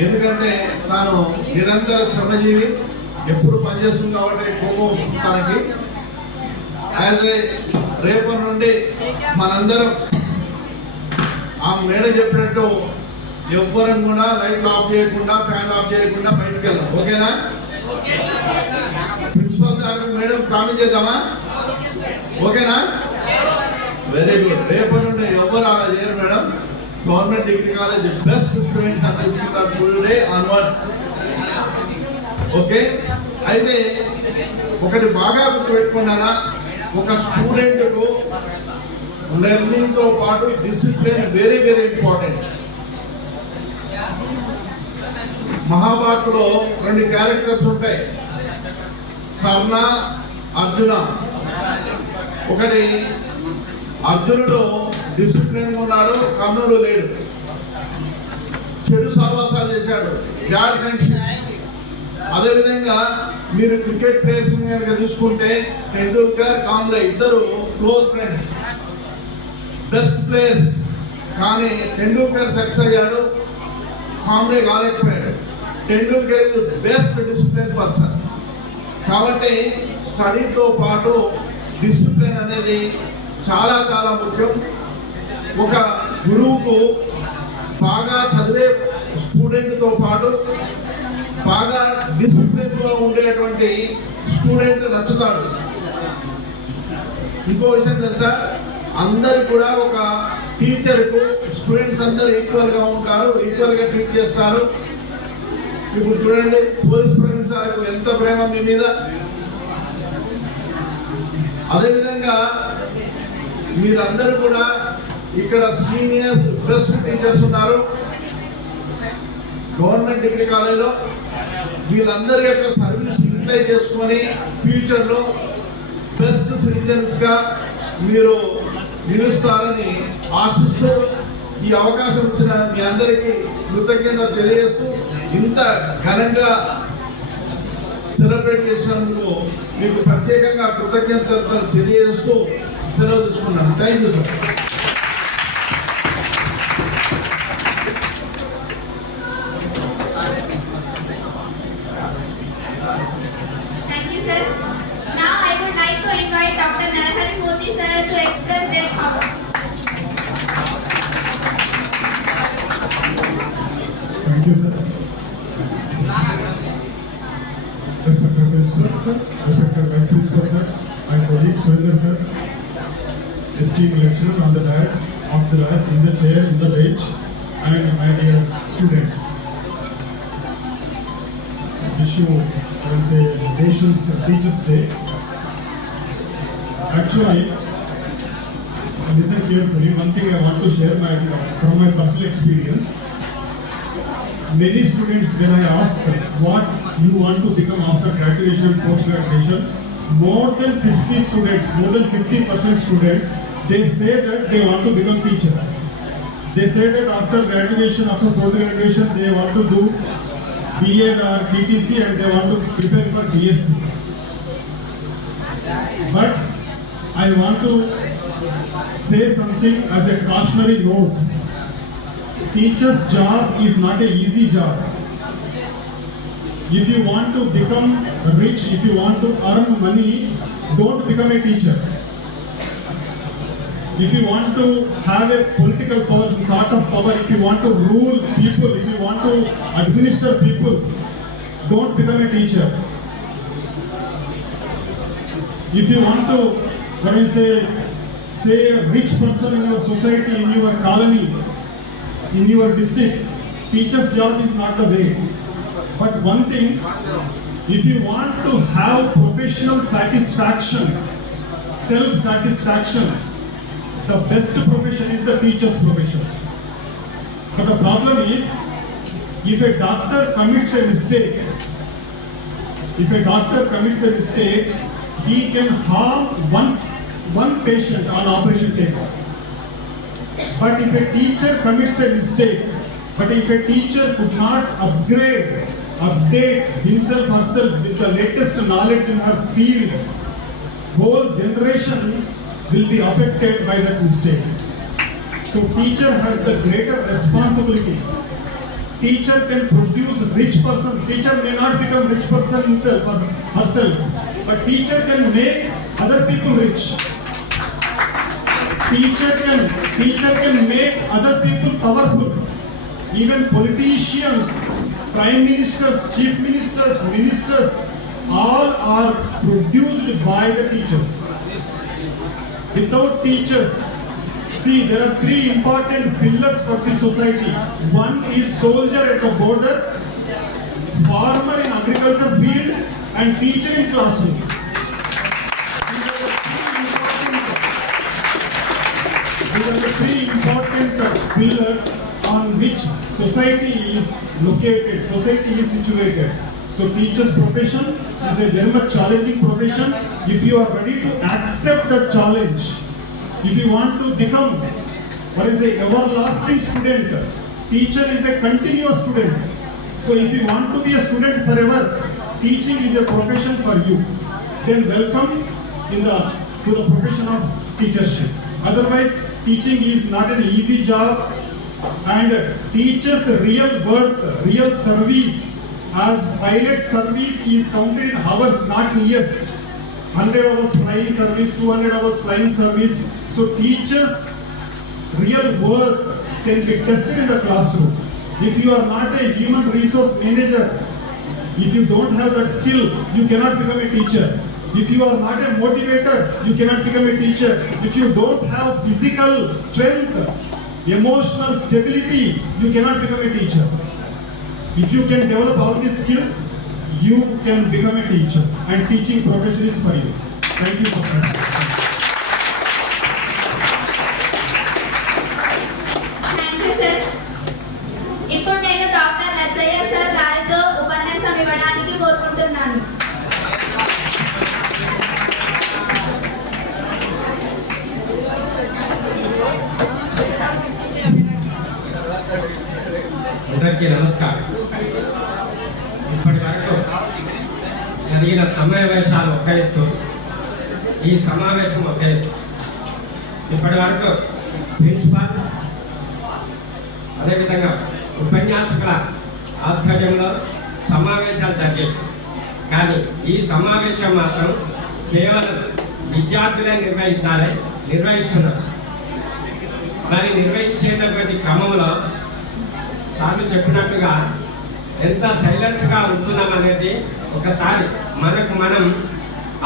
ఎందుకంటే తాను నిరంతర శ్రమజీవి, ఎప్పుడు పనిచేస్తుంది కాబట్టి కోపం వస్తుంది తనకి. అయితే రేపటి నుండి మనందరం ఆ మేడం చెప్పినట్టు ఎవ్వరం కూడా లైట్లు ఆఫ్ చేయకుండా, ఫ్యాన్ ఆఫ్ చేయకుండా బయటకు వెళ్దాం. ఓకేనా? ప్రిన్సిపల్ సార్ మేడం ప్రామిస్ చేద్దామా? ఓకేనా? Very good. రేపటి నుండి ఎవ్వరు అలా చేయరు madam. Government degree college best students అందించుకుంటారు టుడే ఆన్వర్డ్స్. ఓకే, అయితే ఒకటి బాగా గుర్తుపెట్టుకున్నారా, ఒక స్టూడెంట్కు లెర్నింగ్ తో పాటు డిసిప్లిన్ వెరీ వెరీ ఇంపార్టెంట్. మహాభారత్లో 2 క్యారెక్టర్స్ ఉంటాయి, కర్ణ, అర్జున. ఒకటి అర్జునుడు డిసిప్లిన్ ఉన్నాడు, కర్ణుడు లేడు, చెడు సహవాసాలు చేశాడు, బ్యాడ్ ఫ్రెండ్షిప్. అదేవిధంగా మీరు క్రికెట్ ప్లేయర్స్ కనుక చూసుకుంటే టెండూల్కర్, కాంబ్లే ఇద్దరు క్లోజ్ ఫ్రెండ్స్, బెస్ట్ ప్లేయర్స్. కానీ టెండూల్కర్ సక్సెస్ అయ్యాడు, కాంబ్లే కాలేకపోయాడు. Tendulkar is best discipline person. కాబట్టి స్టడీతో పాటు డిసిప్లిన్ అనేది చాలా చాలా ముఖ్యం. ఒక గురువుకు బాగా చదివే స్టూడెంట్తో పాటు బాగా డిసిప్లిన్లో ఉండేటువంటి స్టూడెంట్ నచ్చుతాడు. ఇంకో విషయం తెలుసా, అందరు కూడా ఒక టీచర్కు స్టూడెంట్స్ అందరు ఈక్వల్గా ఉంటారు, ఈక్వల్గా ట్రీట్ చేస్తారు. ఇప్పుడు చూడండి, పోలీస్ ప్రవీణ్ సార్కు ఎంత ప్రేమ మీ మీద. అదేవిధంగా మీరందరూ కూడా ఇక్కడ సీనియర్ బెస్ట్ టీచర్స్ ఉన్నారు గవర్నమెంట్ డిగ్రీ కాలేజీలో. వీళ్ళందరి యొక్క సర్వీస్ యూటిలైజ్ చేసుకొని ఫ్యూచర్లో బెస్ట్ సిటిజన్స్గా మీరు నిలుస్తారని ఆశిస్తూ ఈ అవకాశం ఇచ్చిన మీ అందరికీ కృతజ్ఞత తెలియజేస్తూ, ఇంత ఘనంగా సెలబ్రేట్ చేసినందుకు మీకు ప్రత్యేకంగా కృతజ్ఞతలు తెలియజేస్తూ సెలవు తీసుకున్నాను. Thank you sir. Thank you, sir. Now I would like to invite Dr. Narahari Murthy sir to express their thoughts. Thank you, sir. Respected Principal, sir. Respected Vice Principal, sir. My colleagues, Surendra, sir. Esteemed lecturer on the dais, off the dais, in the chair, in the bench, and my dear students. Wish you, I will say, Nation's Teachers' Day. Actually, listen carefully. One thing I want to share from my personal experience. Many students, when I ask what you want to become after graduation and post-graduation, more than 50 students, more than 50% students, they say that they want to become teacher. They say that after graduation, after post-graduation, they want to do B.Ed or PTC and they want to prepare for BSc. But I want to say something as a cautionary note. Teacher's job is not an easy job. If you want to become rich, if you want to earn money, don't become a teacher. If you want to have a political power, some sort of power, if you want to rule people, if you want to administer people, don't become a teacher. If you want to, what I say a rich person in your society, in your colony, in your district, teacher's job is not the way. But one thing, if you want to have professional satisfaction, self-satisfaction, the best profession is the teacher's profession. But the problem is, if a doctor commits a mistake, he can harm one patient on operation table. But if a teacher commits a mistake, but if a teacher could not update himself, herself with the latest knowledge in her field, whole generation will be affected by that mistake. So teacher has the greater responsibility. Teacher can produce rich persons. Teacher may not become rich person himself or herself, but teacher can make other people rich. Teacher can make other people powerful. Even politicians, prime ministers, chief ministers, ministers, all are produced by the teachers. Without teachers, see, there are three important pillars for this society. One is soldier at the border, farmer in agriculture field, and teacher in classroom. These are the three important pillars on which society is located, society is situated. So teacher's profession is a very much challenging profession. If you are ready to accept that challenge, if you want to become everlasting student, teacher is a continuous student. So if you want to be a student forever, teaching is a profession for you. Then welcome to the profession of teachership. Otherwise, teaching is not an easy job, and teachers' real worth, real service as pilot service is counted in hours, not in years. 100 hours flying service, 200 hours flying service. So teachers' real worth can be tested in the classroom. If you are not a human resource manager, if you don't have that skill, you cannot become a teacher. If you are not a motivator, you cannot become a teacher. If you don't have physical strength, emotional stability, you cannot become a teacher. If you can develop all these skills, you can become a teacher, and teaching profession is for you. Thank you for listening. Thank you, sir. ఇప్పుడు నేను doctor Lachaiah sir గారితో ఉపన్యాసం ఇవ్వడానికి కోరుకుంటున్నాను. అందరికీ నమస్కారం. ఇప్పటి వరకు జరిగిన సమావేశాలు ఒక ఎత్తు, ఈ సమావేశం ఒక ఎత్తు. ఇప్పటి వరకు ప్రిన్సిపాల్ అదేవిధంగా ఉపన్యాసకుల ఆధ్వర్యంలో సమావేశాలు జరిగాయి. కానీ ఈ సమావేశం మాత్రం కేవలం విద్యార్థులే నిర్వహిస్తున్నారు. మరి నిర్వహించేటటువంటి క్రమంలో సార్లు చెప్పినట్టుగా ఎంత సైలెన్స్గా ఉంటున్నాం అనేది ఒకసారి మనకు మనం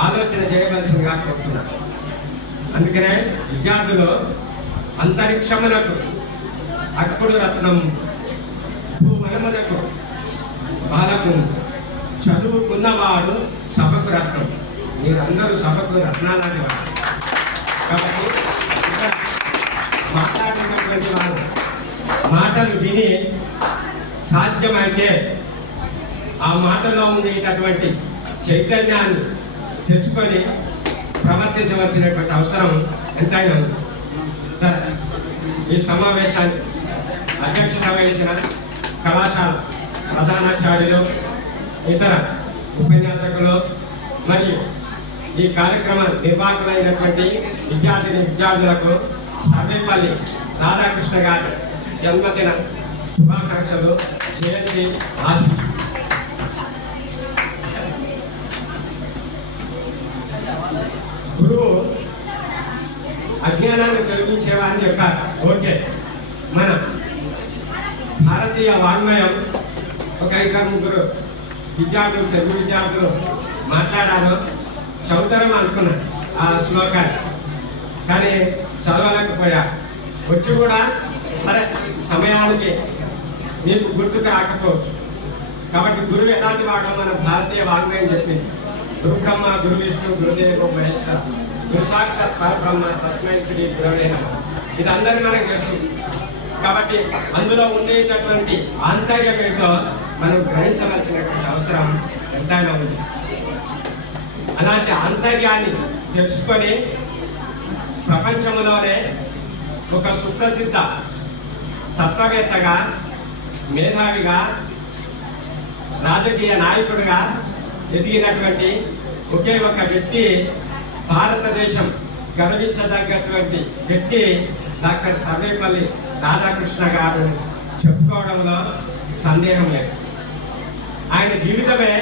ఆలోచన చేయవలసిందిగా కోరుతున్నాం. అందుకనే విద్యార్థులు అంతరిక్షమునకు అక్కుడు రత్నం భూమనమునకు బాలకు చదువుకున్నవాడు సభకు రత్నం. మీరందరూ సభకు రత్నాలని వాడు. కాబట్టి మాట్లాడినటువంటి వారు మాటలు విని సాధ్యమైతే ఆ మాటలో ఉండేటటువంటి చైతన్యాన్ని తెచ్చుకొని ప్రవర్తించవలసినటువంటి అవసరం ఎంతైనా ఉంది. సార్, ఈ సమావేశానికి అధ్యక్షత వహించిన కళాశాల ప్రధానాచార్యులు, ఇతర ఉపన్యాసకులు మరియు ఈ కార్యక్రమ నిర్వాహకులైనటువంటి విద్యార్థులకు సర్వేపల్లి రాధాకృష్ణ గారి జన్మదిన శుభాకాంక్షలు, జయంతి ఆశీస్సులు. గురువు అజ్ఞానాన్ని తొలగించేవారని చెప్పారు. ఓకే, మన భారతీయ వాంగ్మయం ఒక ఇద్దరు ముగ్గురు విద్యార్థులు, తెలుగు విద్యార్థులు మాట్లాడారు. చదువుతారని అనుకున్నాను ఆ శ్లోకాన్ని, కానీ చదవలేకపోయా. వచ్చి కూడా సరే సమయానికి మీకు గుర్తుకు రాకపోవచ్చు. కాబట్టి గురువు ఎలాంటి వాడో మన భారతీయ వాంగ్మయం చెప్పింది. గురు బ్రహ్మ, గురు విష్ణు, గురుదేవో మహేశ్వర, గురు సాక్షాత్ పరబ్రహ్మ, తస్మై శ్రీ గురవే నమః. ఇది అందరికీ మనకు తెలుసు. కాబట్టి అందులో ఉండేటటువంటి ఆంతర్యం ఏంటో మనం గ్రహించవలసినటువంటి అవసరం ఎంతైనా ఉంది. అలాంటి ఆంతర్యాన్ని తెలుసుకొని ప్రపంచంలోనే ఒక సుప్రసిద్ధ తత్వవేత్తగా, మేధావిగా, రాజకీయ నాయకుడిగా ఎదిగినటువంటి ఒకే ఒక వ్యక్తి, భారతదేశం గర్వించదగ్గటువంటి వ్యక్తి డాక్టర్ సర్వేపల్లి రాధాకృష్ణ గారు చెప్పుకోవడంలో సందేహం లేదు. ఆయన జీవితమే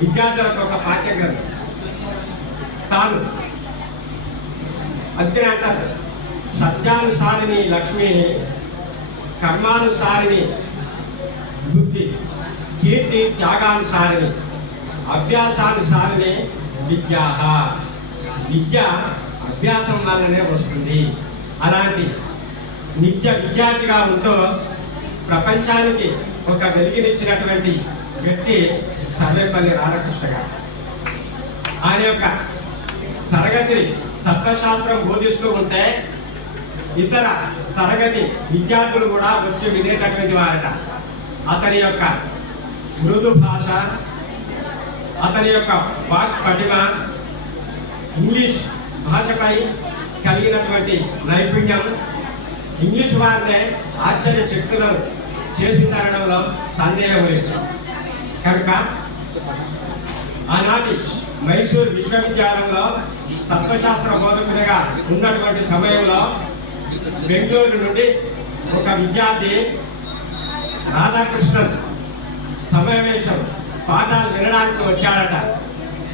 విద్యార్థులకు ఒక పాఠ్యగ్రంథం. తాను అందుకనే అంటారు, సత్యానుసారిని లక్ష్మి, కర్మానుసారిని బుద్ధి, కీర్తి త్యాగానుసారిని, అభ్యాసానుసారిని విద్యా. విద్య అభ్యాసం వల్లనే వస్తుంది. అలాంటి నిత్య విద్యార్థిగా ఉంటూ ప్రపంచానికి ఒక వెలుగునిచ్చినటువంటి వ్యక్తి సర్వేపల్లి రాధాకృష్ణ గారు. ఆయన యొక్క తరగతిని తత్వశాస్త్రం బోధిస్తూ ఉంటే ఇతర తరగతి విద్యార్థులు కూడా వచ్చి వినేటటువంటి వారట. అతని యొక్క మృదు భాష, అతని యొక్క వాక్ పటిమ, ఇంగ్లీష్ భాషపై కలిగినటువంటి నైపుణ్యం ఇంగ్లీష్ వారినే ఆశ్చర్య శక్తులను చేసిందనడంలో సందేహం లేదు. కనుక ఆనాటి మైసూర్ విశ్వవిద్యాలయంలో తత్వశాస్త్ర బోధకుడిగా ఉన్నటువంటి సమయంలో బెంగళూరు నుండి ఒక విద్యార్థి రాధాకృష్ణన్ సమావేశం పాఠాలు వినడానికి వచ్చాడట.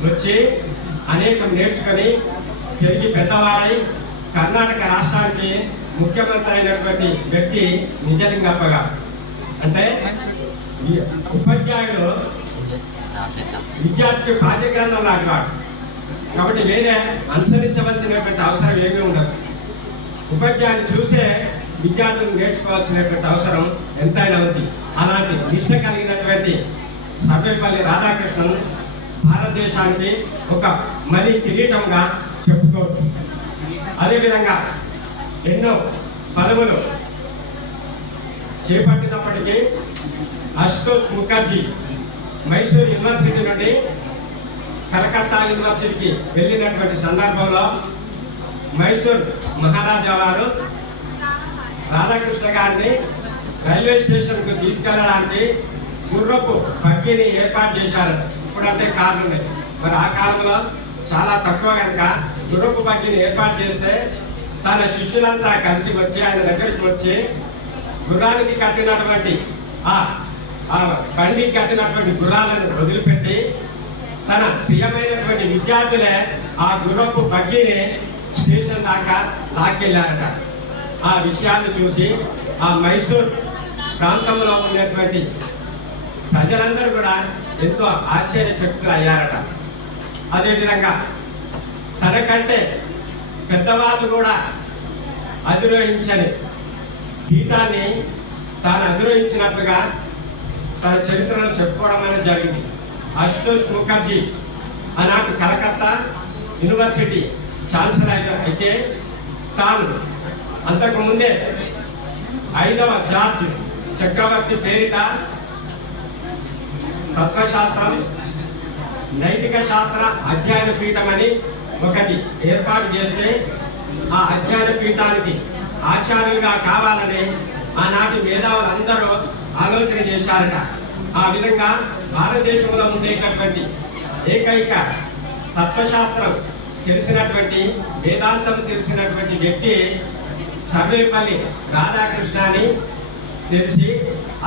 వచ్చి అనేకం నేర్చుకొని తిరిగి పెద్దవారై కర్ణాటక రాష్ట్రానికి ముఖ్యమంత్రి అయినటువంటి వ్యక్తి నిజలింగప్ప గారు. అంటే ఉపాధ్యాయుడు విద్యార్థి పాఠ్యగ్రంథం లాంటి వాడు. కాబట్టి వేరే అనుసరించవలసినటువంటి అవసరం ఏమీ ఉండదు. ఉపాధ్యాయుని చూసే విద్యార్థులు నేర్చుకోవాల్సినటువంటి అవసరం ఎంతైనా ఉంది. అలాంటి నిష్ట కలిగినటువంటి సర్వేపల్లి రాధాకృష్ణన్ భారతదేశానికి ఒక మణి కిరీటంగా చెప్పుకోవచ్చు. అదేవిధంగా ఎన్నో పదవులు చేపట్టినప్పటికీ అశోక్ ముఖర్జీ మైసూర్ యూనివర్సిటీ నుండి కలకత్తా యూనివర్సిటీకి వెళ్ళినటువంటి సందర్భంలో మైసూర్ మహారాజా వారు రాధాకృష్ణ గారిని రైల్వే స్టేషన్కు తీసుకెళ్ళడానికి గుర్రపు బగ్గీని ఏర్పాటు చేశారు. ఇప్పుడంటే కార్లు ఉన్నాయి, మరి ఆ కాలంలో చాలా తక్కువ కనుక గుర్రపు బగ్గీని ఏర్పాటు చేస్తే తన శిష్యులంతా కలిసి వచ్చి ఆయన దగ్గరికి వచ్చి గుర్రానికి కట్టినటువంటి ఆ బండికి కట్టినటువంటి గుర్రాలను వదిలిపెట్టి తన ప్రియమైనటువంటి విద్యార్థులే ఆ గుర్రపు బగ్గిని స్టేషన్ దాకా లాక్కెళ్ళారట. ఆ విషయాన్ని చూసి ఆ మైసూర్ ప్రాంతంలో ఉన్నటువంటి ప్రజలందరూ కూడా ఎంతో ఆశ్చర్యచకితులు అయ్యారట. అదేవిధంగా తనకంటే పెద్దవాళ్ళు కూడా అధిరోహించని పీఠాన్ని తాను అధిరోహించినట్టుగా తన చరిత్రలో చెప్పుకోవడం అనేది జరిగింది. అశుతోష్ ముఖర్జీ ఆనాటి కలకత్తా యూనివర్సిటీ ఛాన్సలర్ అయితే తాను అంతకుముందే 5వ జార్జ్ చక్రవర్తి పేరిట తత్వశాస్త్రం నైతిక శాస్త్ర అధ్యయన పీఠం అని ఒకటి ఏర్పాటు చేస్తే ఆ అధ్యయన పీఠానికి ఆచార్యులుగా కావాలని ఆనాటి మేధావులందరూ ఆలోచన చేశారట. ఆ విధంగా భారతదేశంలో ఉండేటటువంటి ఏకైక తత్వశాస్త్రం తెలిసినటువంటి వేదాంతం తెలిసినటువంటి వ్యక్తి సర్వేపల్లి రాధాకృష్ణ అని తెలిసి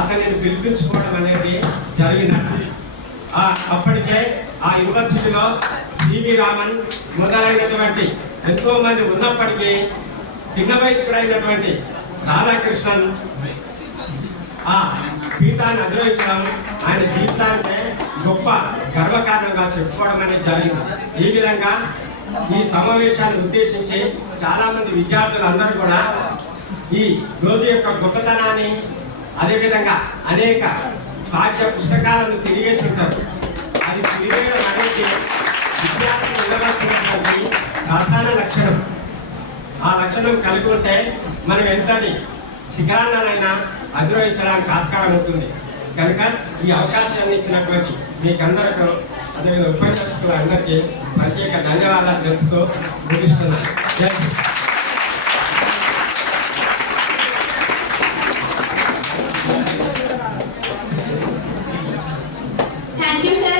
అతనిని పిలిపించుకోవడం అనేది జరిగిందట. అప్పటికే ఆ యూనివర్సిటీలో సివి రామన్ మొదలైనటువంటి ఎంతో మంది ఉన్నప్పటికీ చిన్న వయస్కుడైనటువంటి రాధాకృష్ణన్ ఆ పీఠాన్ని అధిరోహించడం ఆయన జీవితానికి గొప్ప గర్వకారణంగా చెప్పుకోవడం అనేది జరిగింది. ఈ విధంగా ఈ సమావేశాన్ని ఉద్దేశించి చాలా మంది విద్యార్థులు అందరూ కూడా ఈ రోజు యొక్క గొప్పతనాన్ని అదేవిధంగా అనేక పాఠ్య పుస్తకాలను తిరిగేసి ఉంటారు. అది తిరిగేయడం అనేది విద్యార్థులు ఉండవలసినటువంటి ప్రధాన లక్షణం. ఆ లక్షణం కలిగి ఉంటే మనం ఎంతటి శిఖరాన్నైనా అధిరోహించడానికి ఆస్కారం ఉంటుంది. కనుక ఈ అవకాశాన్ని ఇచ్చినటువంటి మీకందరికీ అదేవిధంగా ఉపన్యాసకులు అందరికీ ప్రత్యేక ధన్యవాదాలు తెలుపుతూ ముగిస్తున్నాను. Thank you sir.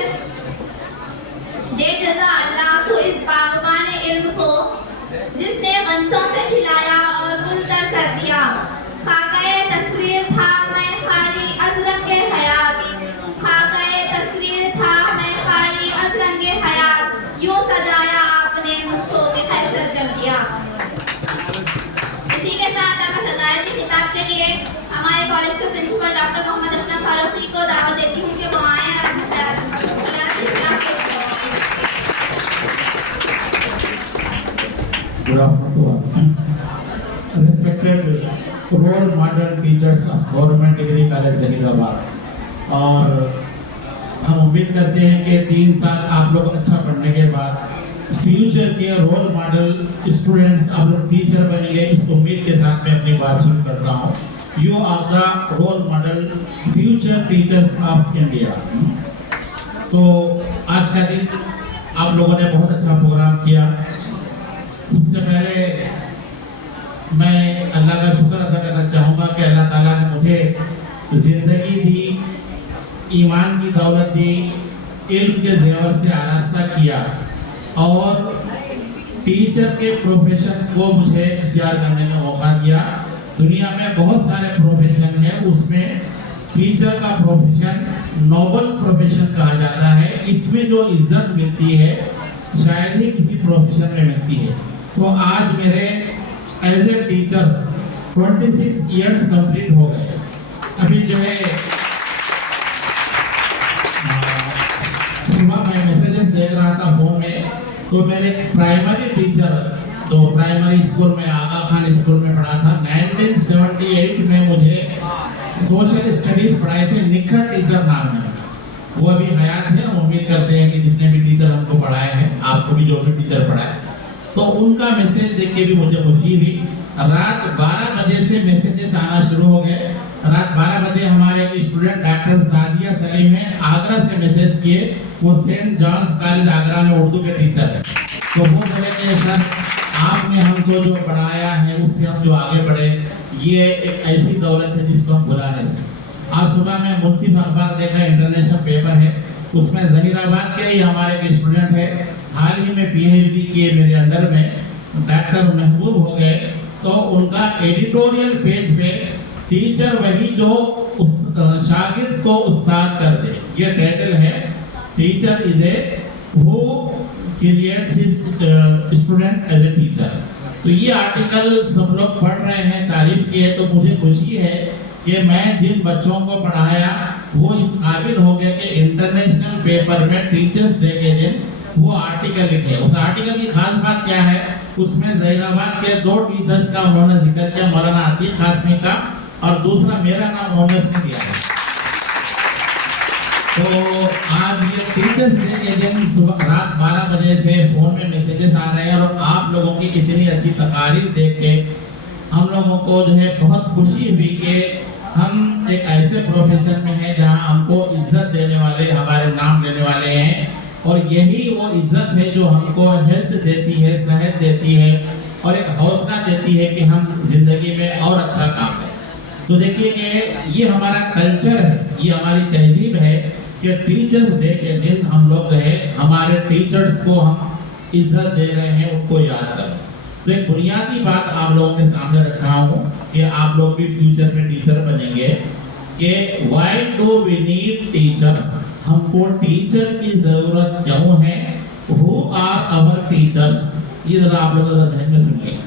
दे जज़ा अल्लाह तो इस बागबान इल्म को जिसने मंचों से हिलाया और गुलतर कर दिया। खाकाए तस्वीर था मैं खाली अज़रंगे हयात, खाकाए तस्वीर था मैं खाली अज़रंगे हयात, यूं सजाया आपने मुझको बेखैसर कर दिया। इसी के साथ आपका सदारती खिताब के लिए हमारे कॉलेज के प्रिंसिपल डॉक्टर मोहम्मद असलम फारूकी को दावत देती हूँ कि वो आए और सदारती खिताब पेश करें। Good afternoon to all. Respected role model teachers of Government Degree College Zahirabad, और हम उम्मीद करते हैं कि 3 साल आप लोग अच्छा पढ़ने के बाद फ्यूचर के रोल मॉडल स्टूडेंट्स आप लोग टीचर बनेंगे। इस उम्मीद के साथ मैं अपनी बात शुरू करता हूँ। You are the role model future teachers of India. तो आज का दिन आप लोगों ने बहुत अच्छा प्रोग्राम किया। सबसे पहले मैं अल्लाह का शुक्र अदा करना चाहूँगा कि अल्लाह ताला ने मुझे ज़िंदगी दी, ईमान की दौलत दी, इल्म के जेवर से आरास्ता किया और टीचर के प्रोफेशन को मुझे इख्तियार करने का मौका दिया। दुनिया में बहुत सारे प्रोफेशन है, उसमें टीचर का प्रोफेशन नोबल प्रोफेशन कहा जाता है। इसमें जो इज्जत मिलती है शायद ही किसी प्रोफेशन में मिलती है। तो आज मेरे as a teacher 26 years complete हो गए। अभी जो है सुबह मैं मैसेजेस देख रहा था फोन में, तो मेरे प्राइमरी टीचर तो प्राइमरी स्कूल में आगा खान स्कूल में पढ़ा था। 1978 में मुझे सोशल स्टडीज पढ़ाए थे, निखर टीचर नाम है। वो अभी हयात है। हम उम्मीद करते हैं कि जितने भी टीचर हमको पढ़ाए हैं, आपको भी जो भी टीचर पढ़ाए, तो उनका मैसेज देख के भी मुझे खुशी हुई। रात 12 बजे से मैसेजेस आना शुरू हो गए। रात 12 बजे हमारे एक स्टूडेंट डॉक्टर सादिया सलीम ने आगरा से मैसेज किए। वो सेंट जॉन्स कॉलेज आगरा में उर्दू के टीचर है। तो वो बोले कि सर आपने हमको जो पढ़ाया है उससे हम जो आगे बढ़े, ये एक ऐसी दौलत है जिसको हम भुला नहीं सकते। आज सुबह में मुंसिफ अखबार देखा, इंटरनेशनल पेपर है, उसमें जहीराबाद के ही हमारे एक स्टूडेंट है, हाल ही में PhD किए मेरे अंडर में, डॉक्टर महबूब हो गए, तो उनका एडिटोरियल पेज पे टीचर वही जो शागिर्द को उस्ताद कर दे, ये टाइटल है। Teacher is a who creates his student as a teacher. तो ये आर्टिकल सब लोग पढ़ रहे हैं, तारीफ की है, तो मुझे खुशी है कि मैं जिन बच्चों को पढ़ाया वो इस काबिल हो गए कि इंटरनेशनल पेपर में टीचर्स डे के दिन वो आर्टिकल लिखे। उस आर्टिकल की खास बात क्या है, उसमें जहीराबाद के 2 टीचर्स का उन्होंने जिक्र किया, मौलाना आतिक कासमी का और दूसरा मेरा नाम उन्होंने दिया है। तो आज ये टीचर्स डे के दिन सुबह रात 12 बजे से फोन में मैसेजेस आ रहे हैं और आप लोगों की इतनी अच्छी तकारीर देख के हम लोगों को जो है बहुत खुशी हुई कि हम एक ऐसे प्रोफेशन में हैं जहां हमको इज्जत देने वाले, हमारे नाम लेने वाले हैं, और यही वो इज्जत है जो हमको हेल्थ देती है, सेहत देती है और एक हौसला देती है कि हम जिंदगी में और अच्छा काम करें। तो देखिए कि ये हमारा कल्चर है, ये हमारी तहजीब है कि टीचर्स डे के दिन हम लोग रहे हमारे टीचर्स को हम इज्जत दे रहे हैं, उनको याद करें। तो एक बुनियादी बात आप लोगों के सामने रखा हूँ कि आप लोग भी फ्यूचर में टीचर बनेंगे कि why do we need teacher, हमको टीचर की जरूरत क्यों है, हु आर आवर टीचर्स। ये जरा आप लोग ध्यान में सुनिए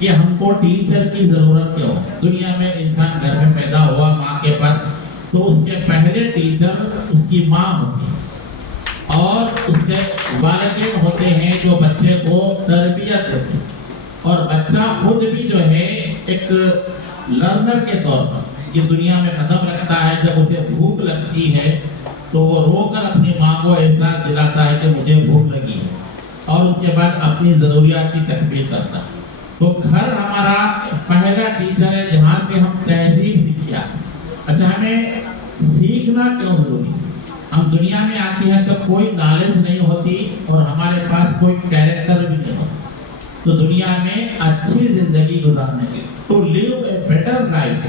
कि हमको टीचर की जरूरत क्यों है। दुनिया में इंसान घर में पैदा हुआ माँ के पास, तो उसके पहले टीचर उसकी माँ होती है और उसके वालिदैन होते हैं जो बच्चे को तरबियत देते हैं, और बच्चा खुद भी जो है एक लर्नर के तौर पर ये दुनिया में कदम रखता है। जब उसे भूख लगती है तो वो रोकर अपनी माँ को एहसास दिलाता है कि मुझे भूख लगी है, और उसके बाद अपनी ज़रूरियात की तकमील करता है। तो घर हमारा पहला टीचर है जहाँ से हम तहजीब सीखते हैं। अच्छा, हमें सीखना क्यों जरूरी? हम दुनिया में आते हैं तो कोई नॉलेज नहीं होती और हमारे पास कोई कैरेक्टर भी नहीं होता। तो दुनिया में अच्छी जिंदगी गुजारने के, to live a better life,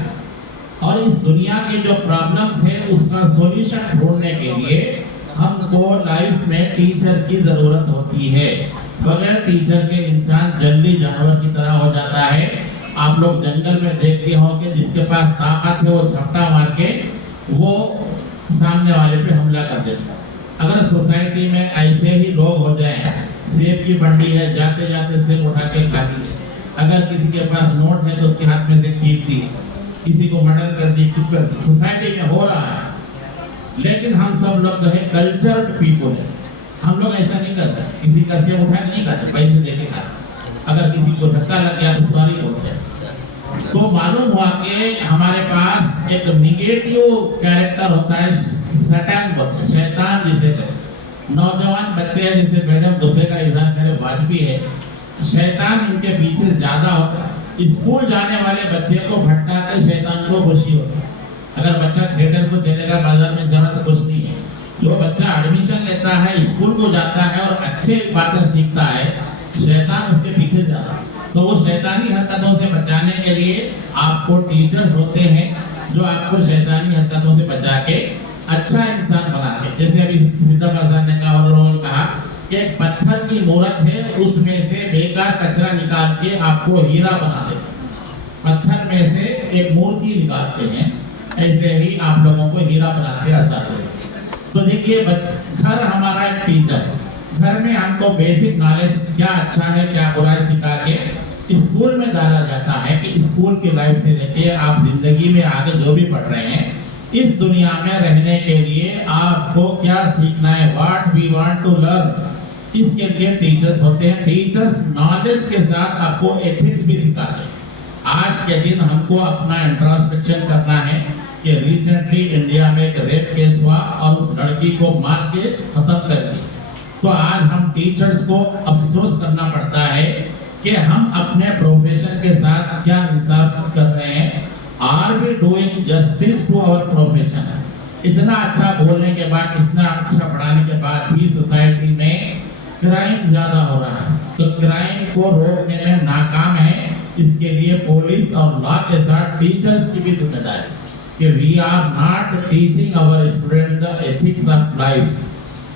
और इस दुनिया की जो प्रॉब्लम्स है उसका सॉल्यूशन ढूंढने के लिए हमको लाइफ में टीचर की जरूरत होती है। बगैर टीचर के इंसान जंगली जानवर की तरह हो जाता है। आप लोग जंगल में देखते होंगे जिसके पास ताकत है वो झपटा मार के वो सामने वाले पे हमला कर देता है। अगर सोसाइटी में ऐसे ही लोग हो जाएं, सेब की मंडी है, जाते जाते सेब उठा के खा लिए, अगर किसी के पास नोट है तो उसके हाथ में से खींच दी, किसी को मर्डर कर दी, कुछ कर दी, सोसाइटी में हो रहा है। लेकिन हम सब लोग जो है कल्चर्ड पीपल है, हम लोग ऐसा नहीं करते। किसी का सेब उठा नहीं खाते, पैसे दे के खाते। अगर किसी को धक्का लग गया तो सॉरी बोलते हैं। तो मालूम हुआ कि हमारे पास एक निगेटिव कैरेक्टर होता है, शैतान बोलते, शैतान जिसे कहते। नौजवान बच्चे हैं जिसे मैडम गुस्से का इजहार करे वाजिबी है, शैतान इनके पीछे ज्यादा होता है। स्कूल जाने वाले बच्चे को भटका कर शैतान को खुशी होती है। अगर बच्चा थिएटर को चलेगा, बाजार में जाना तो कुछ नहीं है। जो बच्चा एडमिशन लेता है, स्कूल को जाता है और अच्छे बातें सीखता है, शैतान उसके पीछे जाता है। तो वो शैतानी हरकतों से बचाने के लिए आपको टीचर्स होते हैं जो आपको शैतानी हरकतों से बचा के अच्छा इंसान बनाते हैं। जैसे अभी सिद्दीक हसन ने कहा और लोगों ने कहा कि एक पत्थर की मूर्त है, उसमें से बेकार कचरा निकाल के आपको हीरा बना देते हैं। पत्थर में से एक मूर्ति निकालते हैं, ऐसे ही आप लोगों को हीरा बनाते आसान है। तो देखिए, घर हमारा एक टीचर है। घर में हमको बेसिक नॉलेज क्या अच्छा है क्या बुरा है सिखा के स्कूल में डाला जाता है कि स्कूल की लाइफ से लेके आप जिंदगी में आगे जो भी पढ़ रहे हैं, इस दुनिया में रहने के लिए आपको क्या सीखना है, what we want to learn, इसके लिए टीचर्स होते हैं। टीचर्स नॉलेज के साथ आपको एथिक्स भी सिखाते हैं। आज के दिन हमको अपना इंट्रोस्पेक्शन करना है कि रिसेंटली इंडिया में एक रेप केस हुआ और उस लड़की को मार के खत्म कर दिया। तो आज हम टीचर्स को अफसोस करना पड़ता है कि हम अपने प्रोफेशन के साथ क्या इंसाफ कर रहे हैं। Are we doing justice to our profession? इतना अच्छा बोलने के बाद, इतना अच्छा पढ़ाने के बाद भी सोसाइटी में क्राइम ज्यादा हो रहा है। तो क्राइम को रोकने में नाकाम है। इसके लिए पुलिस और लॉ के साथ टीचर्स की भी जिम्मेदारी कि we are not teaching our student the ethics of life.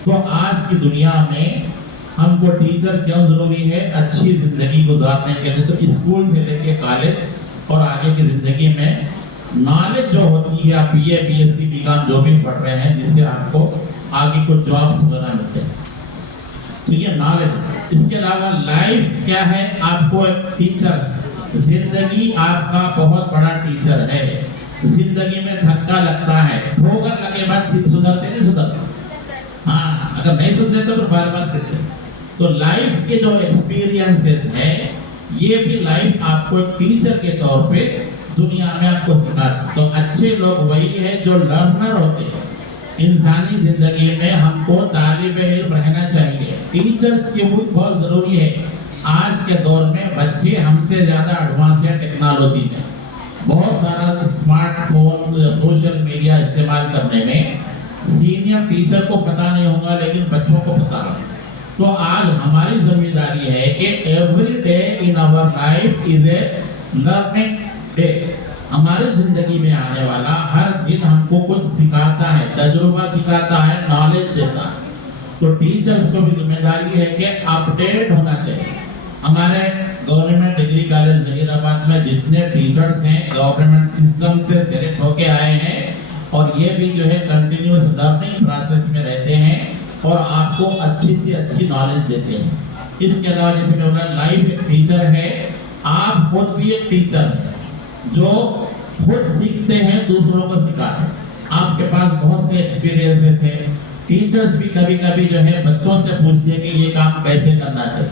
तो आज की दुनिया में हमको टीचर क्यों जरूरी है? अच्छी जिंदगी गुजारने के लिए। तो स्कूल से लेके कॉलेज और आगे की जिंदगी में नॉलेज जो होती है, आप बीए, बीएससी, बीकॉम जो भी पढ़ रहे हैं, जिससे आपको आगे कुछ जॉब्स वगैरह मिलते हैं, तो ये नॉलेज। इसके अलावा लाइफ क्या है? आपको एक टीचर, जिंदगी आपका बहुत बड़ा टीचर है। जिंदगी में धक्का लगता है, ठोकर लगे बाद सुधरते नहीं सुधरते। हाँ, अगर नहीं सुधरे तो फिर बार बार फिरते। तो लाइफ के जो एक्सपीरियंसेस है, ये भी लाइफ आपको एक टीचर के तौर पे दुनिया में आपको सिखाते। तो अच्छे लोग वही है जो लर्नर होते हैं। इंसानी जिंदगी में हमको तालिबे इल्म रहना चाहिए। टीचर्स की बहुत जरूरी है। आज के दौर में बच्चे हमसे ज्यादा एडवांस है टेक्नोलॉजी में, बहुत सारा स्मार्टफोन, सोशल मीडिया इस्तेमाल करने में सीनियर टीचर को पता नहीं होगा, लेकिन बच्चों को पता है। तो आज हमारी जिम्मेदारी है कि every day in our life is a learning day. हमारी जिंदगी में आने वाला हर दिन हमको कुछ सिखाता है, तजुर्बा सिखाता है, नॉलेज देता है। तो टीचर्स को भी जिम्मेदारी है कि अपडेट होना चाहिए। हमारे गवर्नमेंट डिग्री कॉलेज जहीराबाद में जितने टीचर्स हैं, गवर्नमेंट सिस्टम से सेलेक्ट होके आए हैं, और ये भी जो है कंटिन्यूअस लर्निंग प्रोसेस में रहते हैं और आपको अच्छी से अच्छी नॉलेज देते हैं। इसके अलावा जैसे मैं बोला, लाइफ एक टीचर है, आप खुद भी एक टीचर हैं जो खुद सीखते हैं, दूसरों को सिखाते हैं। आपके पास बहुत से एक्सपीरियंसेस हैं। टीचर्स भी कभी कभी जो है बच्चों से पूछते हैं कि ये काम कैसे करना चाहिए।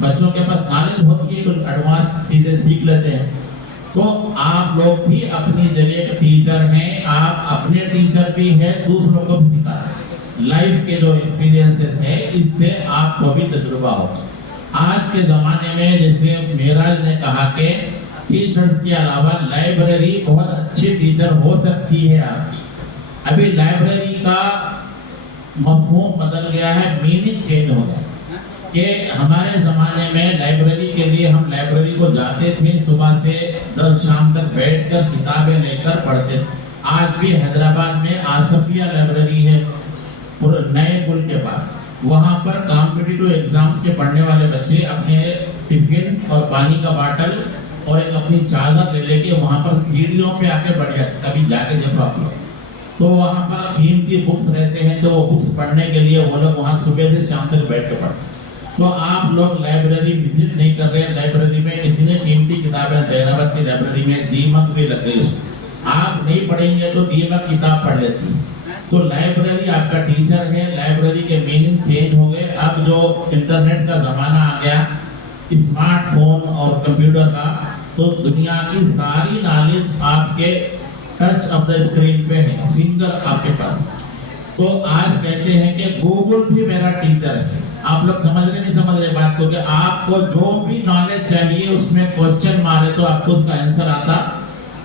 बच्चों के पास नॉलेज होती है, कुछ एडवांस चीजें सीख लेते हैं। तो आप लोग भी अपनी जगह टीचर हैं, आप अपने टीचर भी हैं, दूसरों को भी सिखाते हैं। लाइफ के जो एक्सपीरियंसेस है, इससे आपको भी तजुर्बा होगा। आज के जमाने में जैसे मेराज ने कहा कि टीचर्स के अलावा लाइब्रेरी बहुत अच्छी टीचर हो सकती है आपकी। अभी लाइब्रेरी का मफहूम बदल गया है, मीनिंग चेंज हो गया। कि हमारे ज़माने में लाइब्रेरी के लिए हम लाइब्रेरी को जाते थे, सुबह से 10 शाम तक बैठकर किताबें लेकर पढ़ते थे। आज भी हैदराबाद में आसफिया लाइब्रेरी है, नए पुल के पास। वहाँ पर कॉम्पिटिटिव एग्जाम्स के पढ़ने वाले बच्चे अपने टिफिन और पानी का बाटल और एक अपनी चादर ले लेके वहाँ पर सीढ़ियों पे आके बढ़ जाते। कभी जाके देखो आप लोग, तो वहाँ पर कीमती बुक्स रहते हैं, तो वो बुक्स पढ़ने के लिए वो लोग वहाँ सुबह से शाम तक बैठ के पढ़ते। तो आप लोग लाइब्रेरी विजिट नहीं कर रहे हैं। लाइब्रेरी में इतनी कीमती किताबें, जहीराबाद की लाइब्रेरी में दीमक भी लग गई। आप नहीं पढ़ेंगे तो दीमक किताब पढ़ लेती है। तो लाइब्रेरी आपका टीचर है। लाइब्रेरी के मीनिंग चेंज हो गए। अब जो इंटरनेट का जमाना आ गया, स्मार्टफोन और कंप्यूटर का, तो दुनिया की सारी नॉलेज आपके टच ऑफ द स्क्रीन पे है, फिंगर आपके पास। तो आज कहते हैं कि गूगल भी मेरा टीचर है। आप लोग समझ रहे नहीं समझ रहे बात को, कि आपको जो भी नॉलेज चाहिए उसमें क्वेश्चन मारे तो आपको उसका आंसर आता।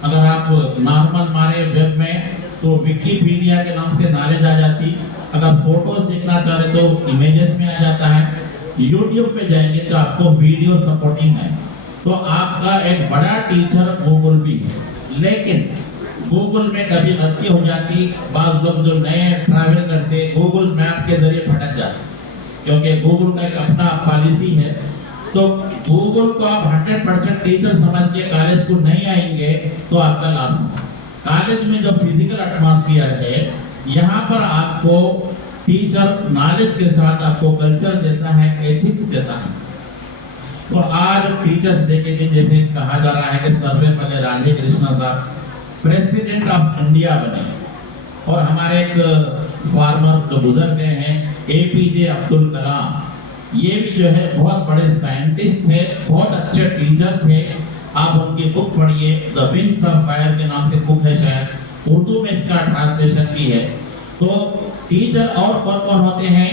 अगर आप नॉर्मल मारे वेब में तो विकिपीडिया के नाम से नॉलेज आ जाती। अगर फोटोज देखना चाह रहे तो इमेजेस में आ जाता है। यूट्यूब पे जाएंगे तो आपको वीडियो सपोर्टिंग है। तो आपका एक बड़ा टीचर गूगल भी है। लेकिन गूगल में कभी गलती हो जाती, बाज़ लोग जो नए ट्रैवल करते गूगल मैप के जरिए भटक जाते, क्योंकि गूगल का एक अपना पॉलिसी है। तो गूगल को आप 100% टीचर समझ के कॉलेज को नहीं आएंगे तो आपका लॉस होगा। कॉलेज में जो फिजिकल एटमॉस्फेयर है, यहाँ पर आपको टीचर नॉलेज के साथ आपको कल्चर देता है, एथिक्स देता है। तो आज टीचर्स डे के दिन जैसे कहा जा रहा है कि सर्वपल्ली राधाकृष्णन साहब प्रेसिडेंट ऑफ इंडिया बने, और हमारे एक फार्मर जो गुजर गए हैं एपीजे अब्दुल कलाम, ये भी जो है बहुत बड़े साइंटिस्ट थे, बहुत अच्छे टीचर थे। आप उनकी बुक पढ़िए, द विंग्स ऑफ फायर के नाम से बुक है, शायद उर्दू में इसका ट्रांसलेशन भी है। तो टीचर और कौन कौन होते हैं?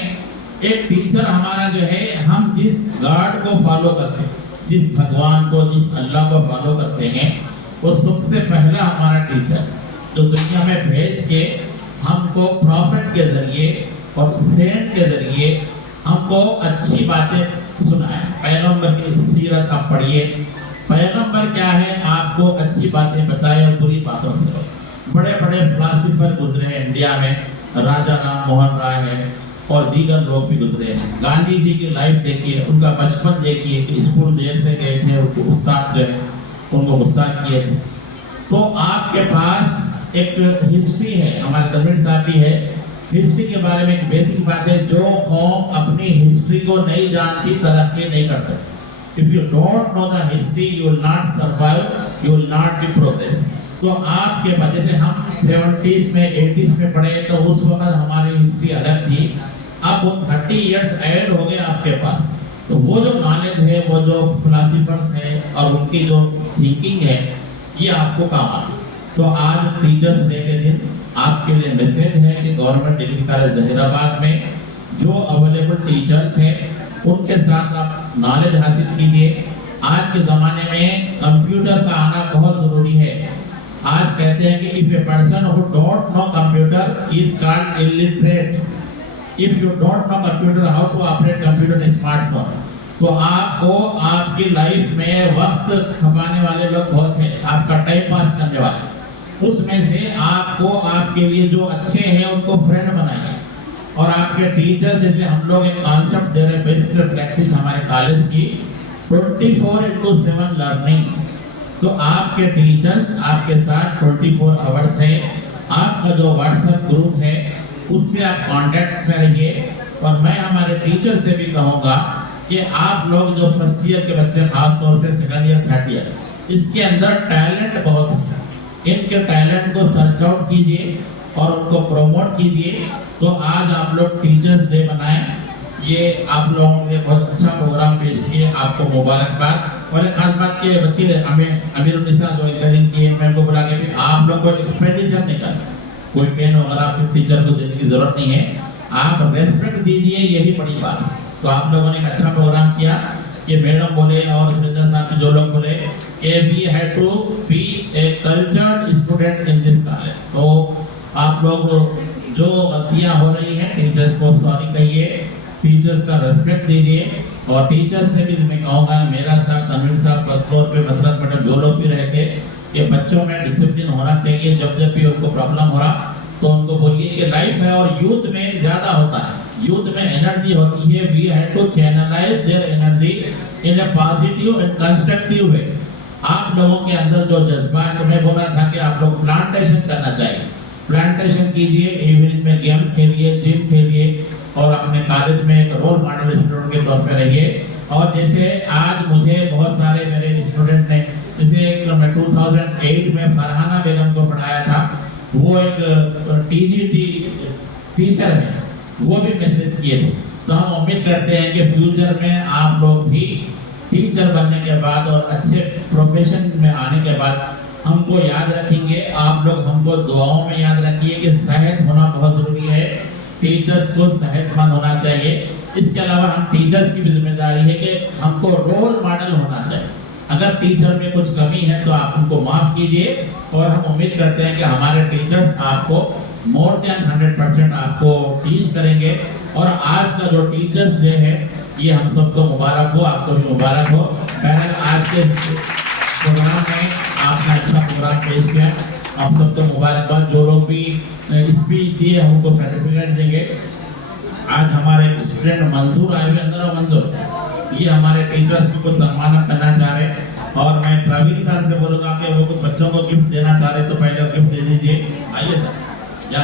एक टीचर हमारा जो है, हम जिस गॉड को फॉलो करते हैं, जिस भगवान को, जिस अल्लाह को फॉलो करते हैं, वो सबसे पहला हमारा टीचर जो दुनिया में भेज के हमको प्रॉफिट के जरिए और सेंट के जरिए हमको अच्छी बातें सुनाए। पैगंबर की सीरत आप पढ़िए। पैगंबर क्या है? आपको अच्छी बातें बताए और बुरी बातों से। बड़े बड़े फिलासफर गुजरे हैं इंडिया में, राजा राम मोहन राय है, और दीगर लोग भी गुजरे हैं। गांधी जी की लाइफ देखिए, उनका बचपन देखिए कि स्कूल देर से गए थे, उनको उस्ताद जो है उनको गुस्सा किए थे। तो आपके पास एक हिस्ट्री है, हमारे तमिल साहब भी है, हिस्ट्री के बारे में एक बेसिक बात है, जो कौम अपनी हिस्ट्री को नहीं जानती तरक्की नहीं कर सकती। If you don't know the history, you will not survive, you will not be progress. तो आपके पास, जैसे हम 70s में 80s में पढ़े तो उस वक्त हमारी हिस्ट्री अलग थी, अब वो 30 इयर्स ऐड हो गए आपके पास, तो वो जो नॉलेज है, वो जो फिलोसफर्स हैं और उनकी जो थिंकिंग है, ये आपको काम आती। तो आज टीचर्स डे के दिन आपके लिए मैसेज है कि गवर्नमेंट डिग्री कॉलेज जहीराबाद में जो अवेलेबल टीचर्स हैं उनके साथ आप नॉलेज हासिल कीजिए। आज के ज़माने में कंप्यूटर का आना बहुत ज़रूरी है। आज कहते हैं कि if a person who don't know computer is called illiterate. If you don't know computer how to operate computer in smartphone, तो आपको आपकी लाइफ में वक्त खपाने वाले लोग बहुत हैं, आपका टाइम पास करने वाले। उसमें से आपको आपके लिए जो अच्छे हैं उनको फ्रेंड बनाइए। और आपके टीचर, जैसे हम लोग एक कॉन्सेप्ट दे रहे हैं, बेस्ट प्रैक्टिस हमारे कॉलेज की 24/7 लर्निंग। तो आपके टीचर्स आपके साथ 24 आवर्स है। आपका जो व्हाट्सएप ग्रुप है उससे आप कांटेक्ट करिए। और मैं हमारे टीचर से भी कहूँगा कि आप लोग जो फर्स्ट ईयर के बच्चे, खास तौर से सेकंड ईयर, थर्ड ईयर, इसके अंदर टैलेंट बहुत है, इनके टैलेंट को सर्च आउट कीजिए और उनको प्रमोट कीजिए। तो आज आप लोग टीचर्स डे बनाएं, ये आप लोगों ने बहुत अच्छा प्रोग्राम पेश किए, आपको मुबारकबाद। और एक खास बात के बच्चे हमें अमीरुन्निसा जो इंटरिंग किए, मैं उनको बुला के भी आप लोग को एक्सपेंडिचर नहीं करना, कोई पेन वगैरह आपके टीचर को देने की जरूरत नहीं है, आप रेस्पेक्ट दीजिए, यही बड़ी बात है। तो आप लोगों ने एक अच्छा प्रोग्राम किया कि मैडम बोले और सुरेंद्र साहब जो लोग बोले कि we have to be a cultured student in this college. तो आप लोग जो गलतियां हो रही हैं, टीचर्स को सॉरी कहिए, टीचर्स का रेस्पेक्ट दीजिए। और टीचर्स से भी मैं कहूँगा, मेरा साहब, तनवीर साहब, फर्स्ट फ्लोर पे मसरत मैडम, जो लोग भी रहते, कि बच्चों में डिसिप्लिन होना चाहिए। जब जब भी उनको प्रॉब्लम हो रहा तो उनको बोलिए कि लाइफ है और यूथ में ज़्यादा होता है, यूथ में एनर्जी होती है। We have to channelise their energy in a positive and constructive way. आप लोगों के अंदर जो जज्बात, मैं बोल रहा था कि आप लोग प्लांटेशन करना चाहिए, प्लांटेशन कीजिए, इवनिंग में गेम्स खेलिए, जिम खेलिए और अपने कॉलेज में एक रोल मॉडल स्टूडेंट के तौर पे रहिए। और जैसे आज मुझे बहुत सारे मेरे स्टूडेंट ने, जैसे मैं 2008 में फरहाना बेगम को पढ़ाया था, वो एक टीजीटी टीचर है, वो भी मैसेज किए थे। तो हम उम्मीद करते हैं कि फ्यूचर में आप लोग भी टीचर बनने के बाद और अच्छे प्रोफेशन में आने के बाद हमको याद रखेंगे। आप लोग हमको दुआओं में याद रखिए कि सेहत होना बहुत ज़रूरी है, टीचर्स को सेहतमंद होना चाहिए। इसके अलावा हम टीचर्स की भी जिम्मेदारी है कि हमको रोल मॉडल होना चाहिए। अगर टीचर में कुछ कमी है तो आप उनको माफ़ कीजिए। और हम उम्मीद करते हैं कि हमारे टीचर्स आपको मोर देन 100% आपको टीच करेंगे। और आज का जो टीचर्स डे है, ये हम सबको मुबारक हो, आपको भी मुबारक हो। पहले आज के प्रोग्राम में आपने अच्छा प्रोग्राम पेश किया, आप सबको मुबारकबाद। जो लोग भी स्पीच दिए हमको सर्टिफिकेट देंगे। आज हमारे स्टूडेंट मंजूर आए हुए, अंदर मंजूर, ये हमारे टीचर्स को कुछ सम्मान करना चाह रहे। और मैं प्रवीण सर से बोलूँगा कि वो कुछ बच्चों को गिफ्ट देना चाह रहे, तो पहले गिफ्ट दे दीजिए। आइए सर, या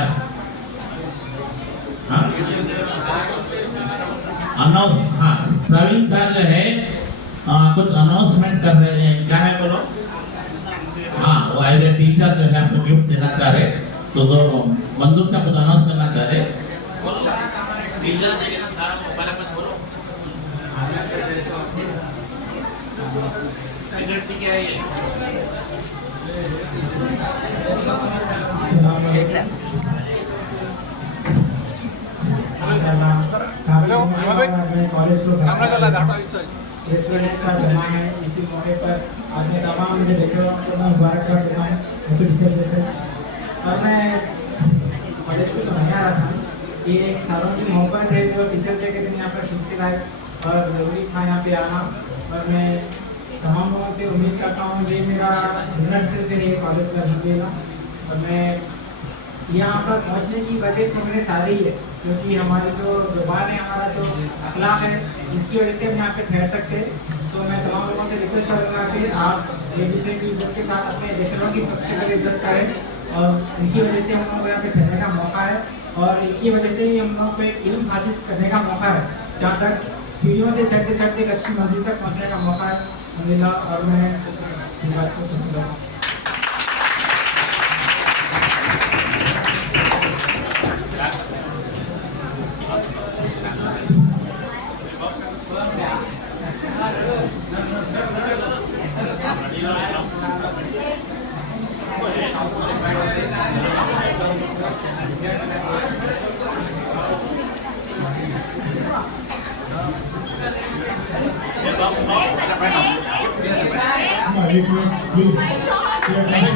अनाउंस, हाँ प्रवीण सर जो है कुछ अनाउंसमेंट कर रहे हैं, क्या है बोलो? हाँ, वो एज ए टीचर जो है आपको गिफ्ट देना चाह रहे, तो दो बंदूक से कुछ अनाउंस करना चाह रहे। टीचर ने सारा पहले मत बोलो, क्या है ये? कॉलेज को प्रेसिडेंट्स का जमा है, इसी मौके पर आज मैं तमाम मुझे लेक्चरों को मैं मुबारकबाद देता हूँ टीचर जैसे। और मैं कॉलेज को समझा रहा था कि एक सालों की मोहब्बत है जो टीचर डे के दिन यहाँ पर मुश्किल है और ज़रूरी था यहाँ पे आना। और मैं तमाम लोगों से उम्मीद करता हूँ, ये मेरा रिजल्ट सिर्फ है कॉलेज का जीतेगा। और मैं यहाँ पर पहुँचने की वजह तो मेरे सारी है, क्योंकि हमारी जो जुबान है, हमारा जो अखलाक है, इसकी वजह से हम यहाँ पे ठहर सकते हैं। तो मैं तमाम लोगों से रिक्वेस्ट करूँगा कि आप एक दूसरे की इज्जत के साथ अपने देशों की सबसे पहले इज्जत करें और इनकी वजह से हम लोगों को यहाँ पे ठहरने का मौका है और इनकी वजह से ही हम लोगों को एक इल्म हासिल करने का मौका है, जहाँ तक सीढ़ियों से चढ़ते चढ़ते एक अच्छी मंजिल तक पहुँचने का मौका है अल्हम्दुलिल्लाह। और मैं इस बात को सुनता हूँ।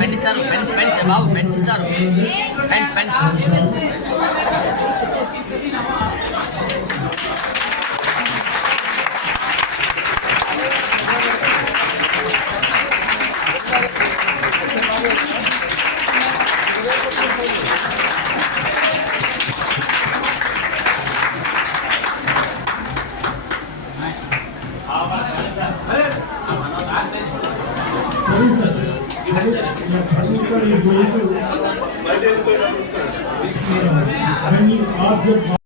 Pen taruh, pen taruh. Sir is going to when you are